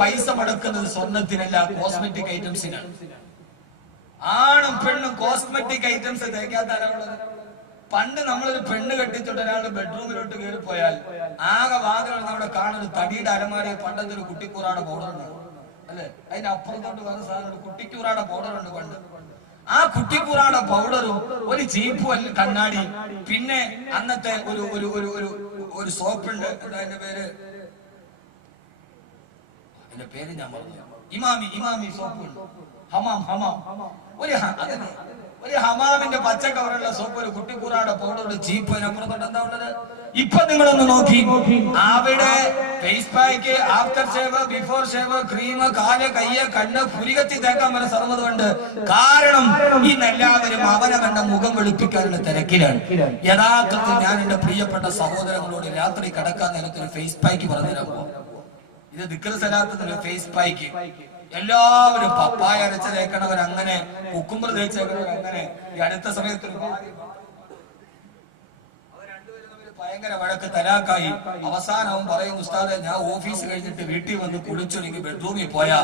പൈസ മുടക്കുന്നത് സ്വർണത്തിനല്ല, കോസ്മെറ്റിക് ഐറ്റംസിനാണ്. ആണും പെണ്ണും കോസ്മെറ്റിക് ഐറ്റംസ് തേക്കാത്ത ആരാളുള്ളത്? പണ്ട് നമ്മളൊരു പെണ്ണ് കെട്ടിച്ചിട്ട് ഒരാളുടെ ബെഡ്റൂമിലോട്ട് കയറി പോയാൽ ആകെ വാതിലാണ് നമ്മുടെ കാണുന്നത് തടിയുടെ അലമാരയെ പണ്ടത്തെ ഒരു കുട്ടിക്കൂറാടെ പൗഡർ ഉണ്ട് അല്ലെ, അതിന്റെ അപ്പുറത്തോട്ട് വേറെ സാധനം കുട്ടിക്കൂറാടെ പൗഡർ ഉണ്ട് പണ്ട്. ആ കുട്ടിക്കൂറാടെ പൗഡറും ഒരു ചീപ്പും അല്ല കണ്ണാടി, പിന്നെ അന്നത്തെ ഒരു ഒരു ഒരു ഒരു ഒരു സോപ്പുണ്ട്, എന്താ അതിന്റെ പേര്, അതിന്റെ പേര് ഞാൻ പറഞ്ഞു, ഇമാമി സോപ്പ്, ഹമാം ഒരു ഹമാമിന്റെ പച്ച കവറുള്ള സോപ്പ്, ഒരു കുട്ടിക്കൂറാടെ പൗഡർ, ചീപ്പ്, അതിനപ്പുറത്തോട്ട് എന്താ ഉള്ളത്? ഇപ്പൊ നിങ്ങളൊന്ന് നോക്കി, അവിടെ face pack, after shave, before shave, cream, കാല്, കയ്യ്, കണ്ണ്, പുരികത്തി തേക്കാൻ വരെ സർവ്വതുണ്ട്. കാരണം ഇന്നെല്ലാവരും അവനവന്റെ മുഖം വെളുപ്പിക്കാനുള്ള തിരക്കിലാണ്. യഥാർത്ഥത്തിൽ ഞാൻ എന്റെ പ്രിയപ്പെട്ട സഹോദരങ്ങളോട് രാത്രി കിടക്കാൻ നേരത്തെ ഒരു ഫേസ് പാക്ക് പറഞ്ഞു തരാൻ പോകും. ഇത് ദിക്ർ സലാത്ത് ഫേസ് പാക്ക്. എല്ലാവരും പപ്പായ അരച്ച് തേക്കണവർ അങ്ങനെ, കുക്കുമ്പർ തേച്ചേക്കണവർ അങ്ങനെ. ഈ അടുത്ത സമയത്ത് ഭയങ്കര വഴക്ക്, തലാക്കായി. അവസാനവും പറയും, ഉസ്താദെ ഞാൻ ഓഫീസ് കഴിഞ്ഞിട്ട് വീട്ടിൽ വന്ന് കുളിച്ചൊരുങ്ങി ബെഡ്റൂമിൽ പോയാ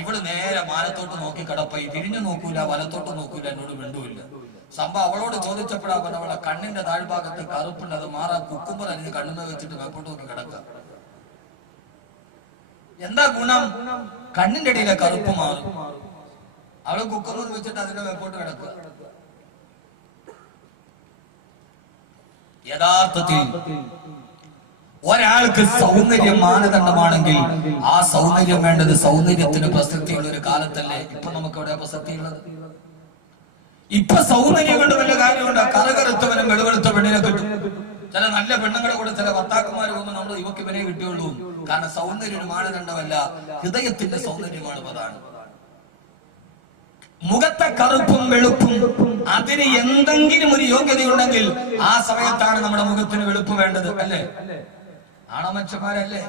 ഇവള് നേരെ മാനത്തോട്ട് നോക്കി കിടപ്പായി, തിരിഞ്ഞു നോക്കൂല, വലത്തോട്ട് നോക്കൂല, എന്നോട് മിണ്ടൂല്ല. സംഭവം അവളോട് ചോദിച്ചപ്പോഴാ പറഞ്ഞ അവളെ കണ്ണിന്റെ താഴ്ഭാഗത്ത് കറുപ്പുണ്ട്, അത് മാറാൻ കുക്കുമ്പർ അരിഞ്ഞ് കണ്ണുമേ വെച്ചിട്ട് വെപ്പോട്ട് നോക്കി കിടക്കുക. എന്താ ഗുണം? കണ്ണിന്റെ ഇടയിലെ കറുപ്പ് മാറും. അവള് കുക്കുമ്പർ വെച്ചിട്ട് അതിന്റെ വെപ്പോട്ട് കിടക്കുക. യഥാർത്ഥത്തിൽ ഒരാൾക്ക് സൗന്ദര്യം മാനദണ്ഡമാണെങ്കിൽ ആ സൗന്ദര്യം വേണ്ടത് സൗന്ദര്യത്തിന് പ്രസക്തിയുള്ള ഒരു കാലത്തല്ലേ ഇപ്പൊ നമുക്ക് എവിടെ പ്രസക്തിയുള്ളത്? ഇപ്പൊ സൗന്ദര്യം കൊണ്ട് വല്ല കാര്യമുണ്ട്? കറുകറുത്തവനും വെളുവെളുത്ത പെണ്ണിനെ കിട്ടും. ചില നല്ല പെണ്ണുങ്ങളുടെ കൂടെ ചില ഭർത്താക്കന്മാർ പോകുമ്പോൾ നമ്മൾ ഇവക്ക് ഇവനെ കിട്ടിയുള്ളൂ. കാരണം സൗന്ദര്യം ഒരു മാനദണ്ഡമല്ല, ഹൃദയത്തിന്റെ സൗന്ദര്യമാണ് പ്രധാനം. മുഖത്തെ കറുപ്പും വെളുപ്പും അതിന് എന്തെങ്കിലും ഒരു യോഗ്യതയുണ്ടെങ്കിൽ ആ സമയത്താണ് നമ്മുടെ മുഖത്തിന് വെളുപ്പ് വേണ്ടത്, അല്ലേ? ആണമച്ചമാരല്ലേ?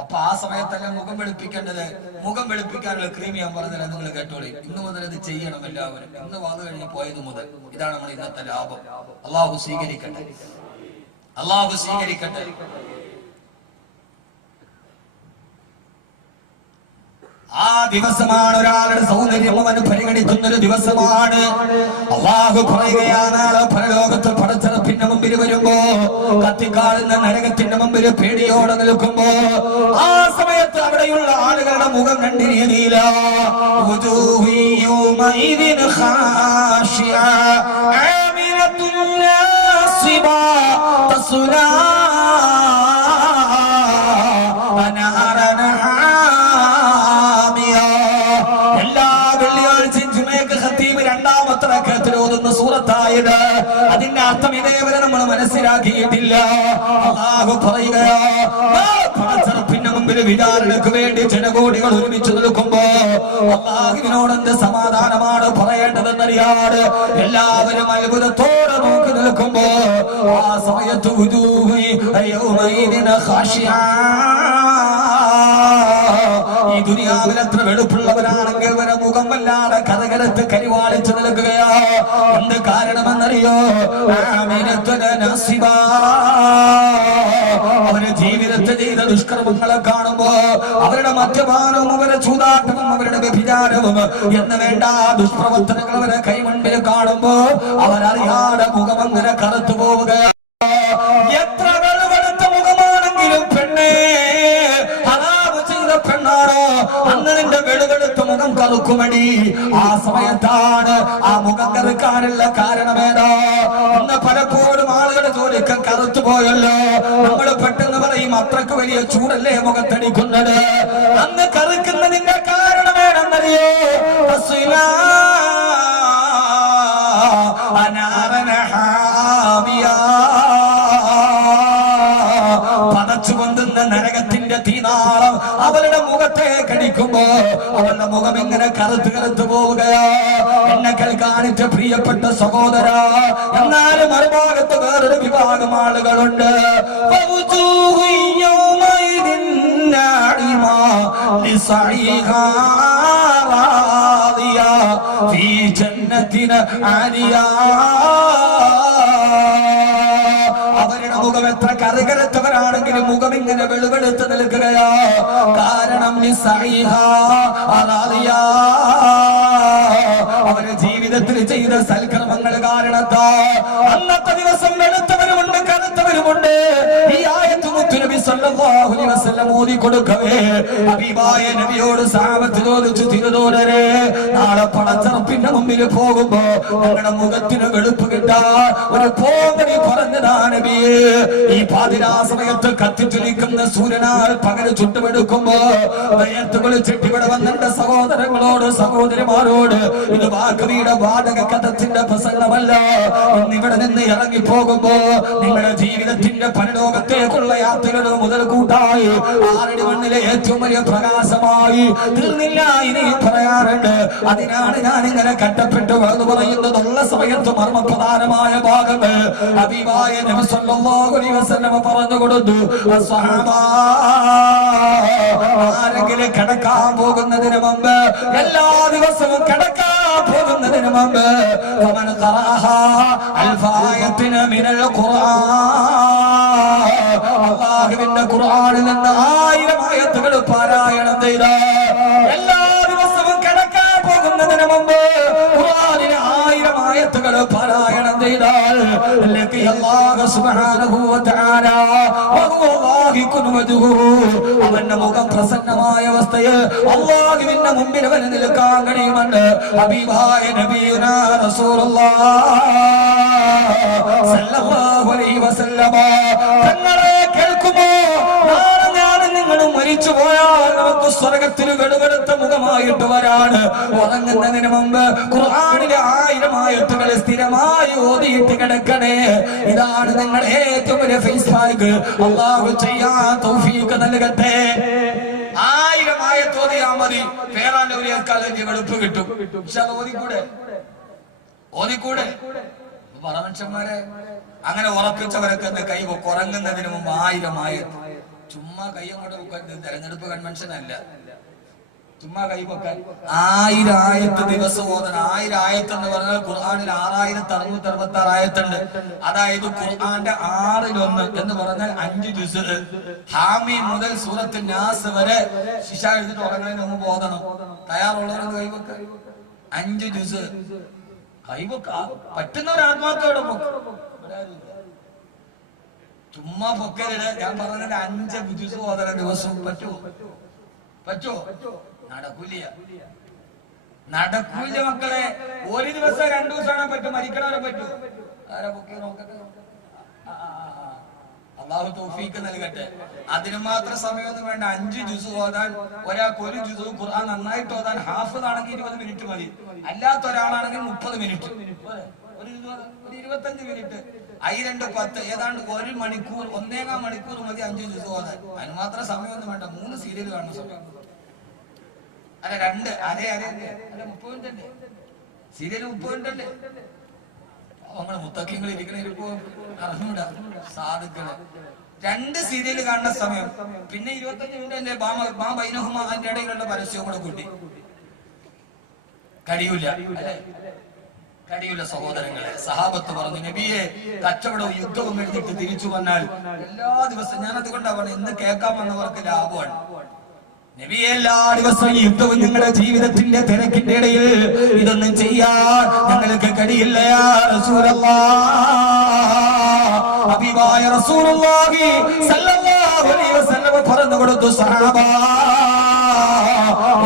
അപ്പൊ ആ സമയത്തല്ല മുഖം വെളുപ്പിക്കേണ്ടത്. മുഖം വെളുപ്പിക്കാനുള്ള ക്രീം ഞാൻ പറഞ്ഞില്ല, നിങ്ങൾ കേട്ടോളി. ഇന്ന് മുതൽ ഇത് ചെയ്യണം എല്ലാവരും. ഇന്ന് വാത് കഴിഞ്ഞ് പോയത് മുതൽ ഇതാണ് നമ്മൾ ഇന്നത്തെ ലാഭം. അള്ളാഹു സ്വീകരിക്കട്ടെ, അള്ളാഹു സ്വീകരിക്കട്ടെ. ആ ദിവസമാണ് ഒരാളുടെ സൗന്ദര്യം അവന് പരിഗണിക്കുന്ന ഒരു ദിവസമാണ്. അള്ളാഹു പറയുകയാണ്, പരലോകത്ത് പടച്ചറപ്പിന്റെ മുമ്പിൽ വരുമ്പോ, കത്തിക്കാളുന്ന നരകത്തിന്റെ മുമ്പിൽ പേടിയോടെ നിൽക്കുമ്പോ, ആ സമയത്ത് അവിടെയുള്ള ആളുകളുടെ മുഖം രണ്ട് രീതിയില. സൂറത്തായത് അതിന്റെ അർത്ഥം ഇതേവരെ നമ്മൾ മനസ്സിലാക്കിയിട്ടില്ല. അല്ലാഹു പറയുകയാ, പടച്ചറപ്പിന്റെ മുമ്പിൽ വിചാരണയ്ക്ക് വേണ്ടി ജനകോടികൾ ഒരുമിച്ച് നിൽക്കുമ്പോ അല്ലാഹുവിനോട് എന്ത് സമാധാനമാണ് പറയേണ്ടതെന്നറിയാതെ എല്ലാവരും അത്ഭുതത്തോടെ നോക്കി നിൽക്കുമ്പോ ആ സമയത്ത് ഈ ദുനിയാവിൽ എത്ര വെളുപ്പുള്ളവരാണെങ്കിൽ ഇവരെ മുഖം വല്ലാതെ കഥകരത്ത് കരിവാളിച്ചു നിൽക്കുകയാ. എന്ത് കാരണമെന്നറിയോ? അവര് ജീവിതത്തിൽ ചെയ്ത ദുഷ്കർമ്മങ്ങളെ കാണുമ്പോ, അവരുടെ മദ്യപാനവും അവരുടെ ചൂതാട്ടവും അവരുടെ വ്യഭിചാരവും എന്ന് വേണ്ട ദുഷ്പ്രവർത്തനങ്ങൾ അവരെ കൈമുൻപിൽ കാണുമ്പോ അവരറിയാതെ മുഖം അങ്ങനെ കറുത്തു പോവുകയാ. എത്ര വെളുവെടുത്ത മുഖമാണെങ്കിലും പെണ്ണേ, പെണ്ണാണോ അന്ന് നിന്റെ വെളുവെടുത്ത മുഖം കറുക്കുമടി. ആ സമയത്താണ് ആ മുഖം കറുക്കാനുള്ള കാരണമേതാ? ഇന്ന് പലപ്പോഴും ആളുകളുടെ ജോലിക്ക് കറുത്തു പോയല്ലോ. നമ്മൾ പെട്ടെന്ന് പറയും അത്രക്ക് വലിയ ചൂടല്ലേ മുഖത്തടിക്കുന്നത്. അന്ന് കറുക്കുന്നതിന്റെ കാരണമേണെന്നറിയോ? പതച്ചു പൊന്തുന്ന നരകത്തിന്റെ തീനാളം അവരുടെ മുഖത്തെ കടിക്കുമ്പോ അവരുടെ മുഖം ഇങ്ങനെ കറുത്ത് കറുത്തു പോവുകയാ. എന്നെ കേൾക്കാനിട്ട പ്രിയപ്പെട്ട സഹോദര, എന്നാലും മറുഭാഗത്ത് വേറൊരു വിഭാഗം ആളുകളുണ്ട്. അവരുടെ മുഖം എത്ര കറുകറുത്തവരാണെങ്കിലും മുഖം മുഖം ഇങ്ങനെ വെളുവെടുത്ത് നിൽക്കുകയാ. കാരണം അവര് ജീവിതത്തിൽ ചെയ്ത സൽക്കർമ്മങ്ങൾ കാരണത്താ അന്നത്തെ ദിവസം വെളുത്തവരുമുണ്ട്, കറുത്തവരുമുണ്ട്. ഈ ആയത്ത് മുത്തുനബി സല്ലല്ലാഹു അലൈഹി വസല്ലം ഓതി കൊടുക്കവേ ഹബീബായ നബിയോട് സഹാബത്ത് ചോദിച്ചു, തിരുതോഴരെ, നാളെ പടച്ചറപ്പിന്റെ മുമ്പിൽ പോകുമ്പോ നിങ്ങളുടെ മുഖത്തിന് വെളുപ്പ് കിട്ടാൻ ഒരു പോകണി പറഞ്ഞതാ നബിയേ. ഈ പാതിരാ സമയത്ത് കത്തിച്ചൊലിക്കുന്ന സൂര്യനാൽ പകല് ചുട്ടുമെടുക്കുമ്പോ നേരത്തുകൾ ചെട്ടിവിടെ വന്നെന്റെ സഹോദരങ്ങളോട് സഹോദരിമാരോട് ഇത് വാക്കവിയുടെ വാതക കഥത്തിന്റെ പ്രസംഗമല്ല. ഇന്നിവിടെ നിന്ന് ഇറങ്ങി പോകുമ്പോ നിങ്ങളുടെ ജീവിതത്തിന്റെ പരലോകത്തേക്കുള്ള യാത്രയുടെ മുതൽ കൂട്ടായി ആറടി മണ്ണിലെ ഏറ്റവും വലിയ പ്രകാശമായി തീർന്നില്ല. ഇനിയും പറയാറുണ്ട്. അതിനാണ് ഞാൻ ഇങ്ങനെ കട്ടപ്പെട്ടു എന്ന് പറയുന്നതുള്ള സമയത്ത് മർമ്മപ്രധാനമായ ഭാഗങ്ങൾ ഹബീബായ നബി സല്ലല്ലാഹു അലൈഹി വസല്ലം പറഞ്ഞു കൊടുത്തു. ആരെങ്കിലും കിടക്കാൻ പോകുന്നതിന് മുമ്പ്, എല്ലാ ദിവസവും കിടക്കാൻ പോകുന്നതിന് മുമ്പ് അല്ലാഹുവിന്റെ ഖുർആനിൽ നിന്ന് 1000 ആയത്തുകൾ പാരായണം ചെയ്ത, എല്ലാ ദിവസവും കിടക്കാൻ പോകുന്നതിന് മുമ്പ് ഖുർആനിലെ 1000 ആയത്തുകൾ പാരായണം ചെയ്താൽ അല്ലാഹു സുബ്ഹാനഹു വ തആല അവന്റെ മുഖം പ്രസന്നമായ അവസ്ഥയിൽ അല്ലാഹുവിന്റെ മുമ്പിൽ അവന് നിൽക്കാൻ കഴിയുമെന്ന് ഹബീബായ നബിയുനാ റസൂലുള്ളാഹി സല്ലല്ലാഹു അലൈഹി വസല്ലം തങ്ങളെ കേൾക്കുമോ? നാളെ ഞാനും നിങ്ങളും മരിച്ചു പോയാൽ നമുക്ക് സ്വർഗത്തിന് വെളുവെടുത്ത മുഖമായിട്ട് വരാണ്. ഉറങ്ങുന്നതിന് മുമ്പ് ഖുർആനിലെ 1000 ആയത്തുകൾ സ്ഥിരമായി ഓതിയിട്ട് കിടക്കണേ. ഇതാണ് നിങ്ങളുടെ ഏറ്റവും വലിയ ഫേസ്ബുക്ക്. അല്ലാഹു ചെയ്യാൻ തൗഫീഖ് നൽകട്ടെ. 1000 ആയത്ത് ഓതിയാ മതി, പേരാലൂരിയേക്കാൾ വലിയ വെളുപ്പ് കിട്ടും. ഓതിക്കൂടെ മനുഷ്യന്മാരെ അങ്ങനെ ഉറപ്പിച്ചവരൊക്കെ കൈ ഉറങ്ങുന്നതിന് മുമ്പ് 1000 ആയത്ത്. ചുമ്മാ കൈയും കൂടെ വെക്കാൻ തെരഞ്ഞെടുപ്പ് കൺവെൻഷൻ അല്ല, ചുമ്മാ കൈ വെക്കാൻ 1000 ആയത്ത് ദിവസം ഓതണം. 1000 ആയത്ത് എന്ന് പറഞ്ഞാൽ ഖുർആനിൽ 6666 ആയത്തുണ്ട്. അതായത് ഖുർആന്റെ 1/6 എന്ന് പറഞ്ഞാൽ 5 ജുസ്. ഹാമി മുതൽ സൂറത്ത് നാസ് വരെ ശിശ എഴുതിട്ട് ഉറങ്ങുന്നതിന് മുമ്പ് ഓതണം. തയ്യാറുള്ളവരെന്ന് കൈവെക്ക. 5 ജുസ് കൈവെക്ക. പറ്റുന്നവർ ആത്മാർത്ഥയോടെ ചുമ്മാ പൊക്കലിട്. ഞാൻ പറഞ്ഞത് 5 ജുസ് ഓതണം ദിവസവും. പറ്റുമോ? നടക്കൂല മക്കളെ. ഒരു ദിവസം 2 ദിവസമാണ് പറ്റും. മരിക്കണവരെ പറ്റൂ. ആരാ പൊക്കി നോക്കട്ടെ. അള്ളാഹു തൗഫീഖ് നൽകട്ടെ. അതിന് മാത്രം സമയമൊന്നും വേണ്ട. 5 ജുസ് ഓതാൻ ഒരാൾക്ക് 1 ജുസ് ഖുർആൻ നന്നായിട്ട് ഓതാൻ ഹാഫിദ് ആണെങ്കിൽ 20 മിനിറ്റ് മതി. അല്ലാത്ത ഒരാളാണെങ്കിൽ 30 മിനിറ്റ്, ഒരു 25 മിനിറ്റ്. 2 10 ഏതാണ്ട് 1 മണിക്കൂർ, 1.25 മണിക്കൂർ മതി 5 ജുസ് ഓതാൻ. അതിന് മാത്രം സമയമൊന്നും വേണ്ട. 3 സീരിയൽ കാണുന്ന സമയം അല്ല 2 30 മിനിറ്റ് സീരിയൽ 30 മിനിറ്റ്. നമ്മള് മുത്തക്കിങ്ങൾ ഇരിക്കണിപ്പോ അറിഞ്ഞൂടാ സാധുക്കള്. 2 സീരിയൽ കാണുന്ന സമയം, പിന്നെ 25 മിനിറ്റ് ബൈനഹുമ അതിന്റെ ഇടയിലുള്ള പരസ്യവും കൂടെ കൂട്ടി. കഴിയൂല അല്ലെ? കഴിയൂല സഹോദരങ്ങളെ. സഹാബത്ത് പറഞ്ഞു, നബിയെ കച്ചവടവും യുദ്ധവും എഴുതിട്ട് തിരിച്ചു വന്നാൽ എല്ലാ ദിവസവും, ഞാൻ അതുകൊണ്ടാ പറഞ്ഞു ഇന്ന് കേൾക്കാൻ വന്നവർക്ക് ലാഭമാണ്. നബിയെ എല്ലാ ദിവസവും യുദ്ധവും നിങ്ങളുടെ ജീവിതത്തിന്റെ തിരക്കിന്റെ ഇടയിൽ ഇതൊന്നും ചെയ്യാൻ ഞങ്ങൾക്ക് കഴിയില്ല. യാ റസൂലല്ലാഹ്, ഹബീബായ റസൂലുള്ളാഹി സല്ലല്ലാഹു അലൈഹി വസല്ലം പറഞ്ഞു കൊടുത്തു, സഹാബ,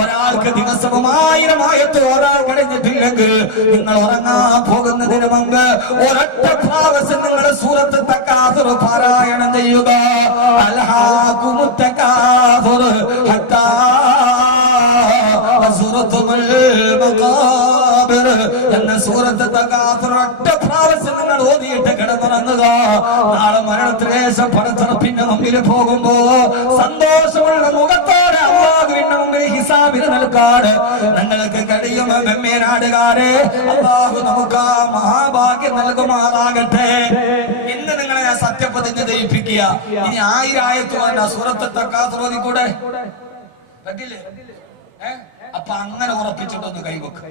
ഒരാൾക്ക് ദിവസവും 1000 ആയത്ത് ഓതാൻ കഴിഞ്ഞിട്ടില്ലെങ്കിൽ നിങ്ങൾ ഉറങ്ങാൻ പോകുന്നതിന് മുമ്പ് ഒരൊറ്റ പ്രാവശ്യം നിങ്ങൾ സൂറത്ത് തകാസുർ പാരായണം ചെയ്യുക. അൽഹാകുമുത് തകാസുർ ഹത്താ സൂറത്തുൽ മഖാബിർ എന്ന സൂറത്ത് തകാസുർ ഒറ്റ പ്രാവശ്യം നിങ്ങൾ ഓതിയിട്ട് കിടന്നുറങ്ങുക. നാളെ മരണത്തിലേശം പടച്ചറപ്പിന്റെ മുമ്പിൽ പോകുമ്പോ സന്തോഷമുള്ള മുഖത്തോടെ അല്ലാഹുവിന്റെ മുമ്പിൽ ഹിസാബിന് നൽകാണ് നിങ്ങൾക്ക് കഴിയും. നാടുകാരെ, അല്ലാഹു നമുക്ക് ആ മഹാഭാഗ്യം നൽകുമാറാകട്ടെ. ഇന്ന് നിങ്ങളെ ഞാൻ സത്യപ്രതിജ്ഞ ചെയ്യിപ്പിക്കുക. ഇനി 1000 ആയത്ത് വേണ്ട, സൂറത്ത് തകാസുർ ഓതിക്കൂടെ? പറ്റില്ലേ? അപ്പൊ അങ്ങനെ ഉറപ്പിച്ചിട്ടൊന്ന് കൈവെക്ക്.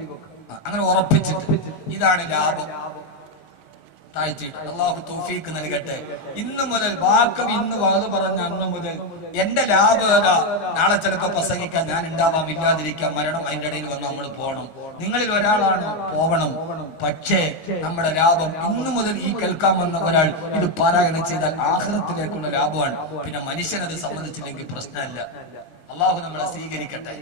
അങ്ങനെ ഉറപ്പിച്ചിട്ട് ഇതാണ് ലാഭം. താഴ്ത്തിയിട്ട് അള്ളാഹു തൗഫീഖ് നൽകട്ടെ. ഇന്ന് മുതൽ വാക്ക് ഇന്ന് വാത് പറഞ്ഞ അന്ന് മുതൽ എന്റെ ലാഭേത നാളെ ചിലപ്പോ പ്രസംഗിക്കാൻ ഞാൻ ഉണ്ടാവാം, ഇല്ലാതിരിക്കാം, മരണം അതിന്റെ ഇടയിൽ വന്ന് നമ്മൾ പോകണം. നിങ്ങളിൽ ഒരാളാണ് പോകണം. പക്ഷേ നമ്മുടെ ലാഭം ഇന്നു മുതൽ ഈ കേൾക്കാമെന്ന ഒരാൾ ഇത് പാരായണം ചെയ്താൽ ആഖിറത്തിലേക്കുള്ള ലാഭമാണ്. പിന്നെ മനുഷ്യനത് സമ്മതിച്ചില്ലെങ്കിൽ പ്രശ്നമല്ല. അള്ളാഹു നമ്മളെ സ്വീകരിക്കട്ടെ.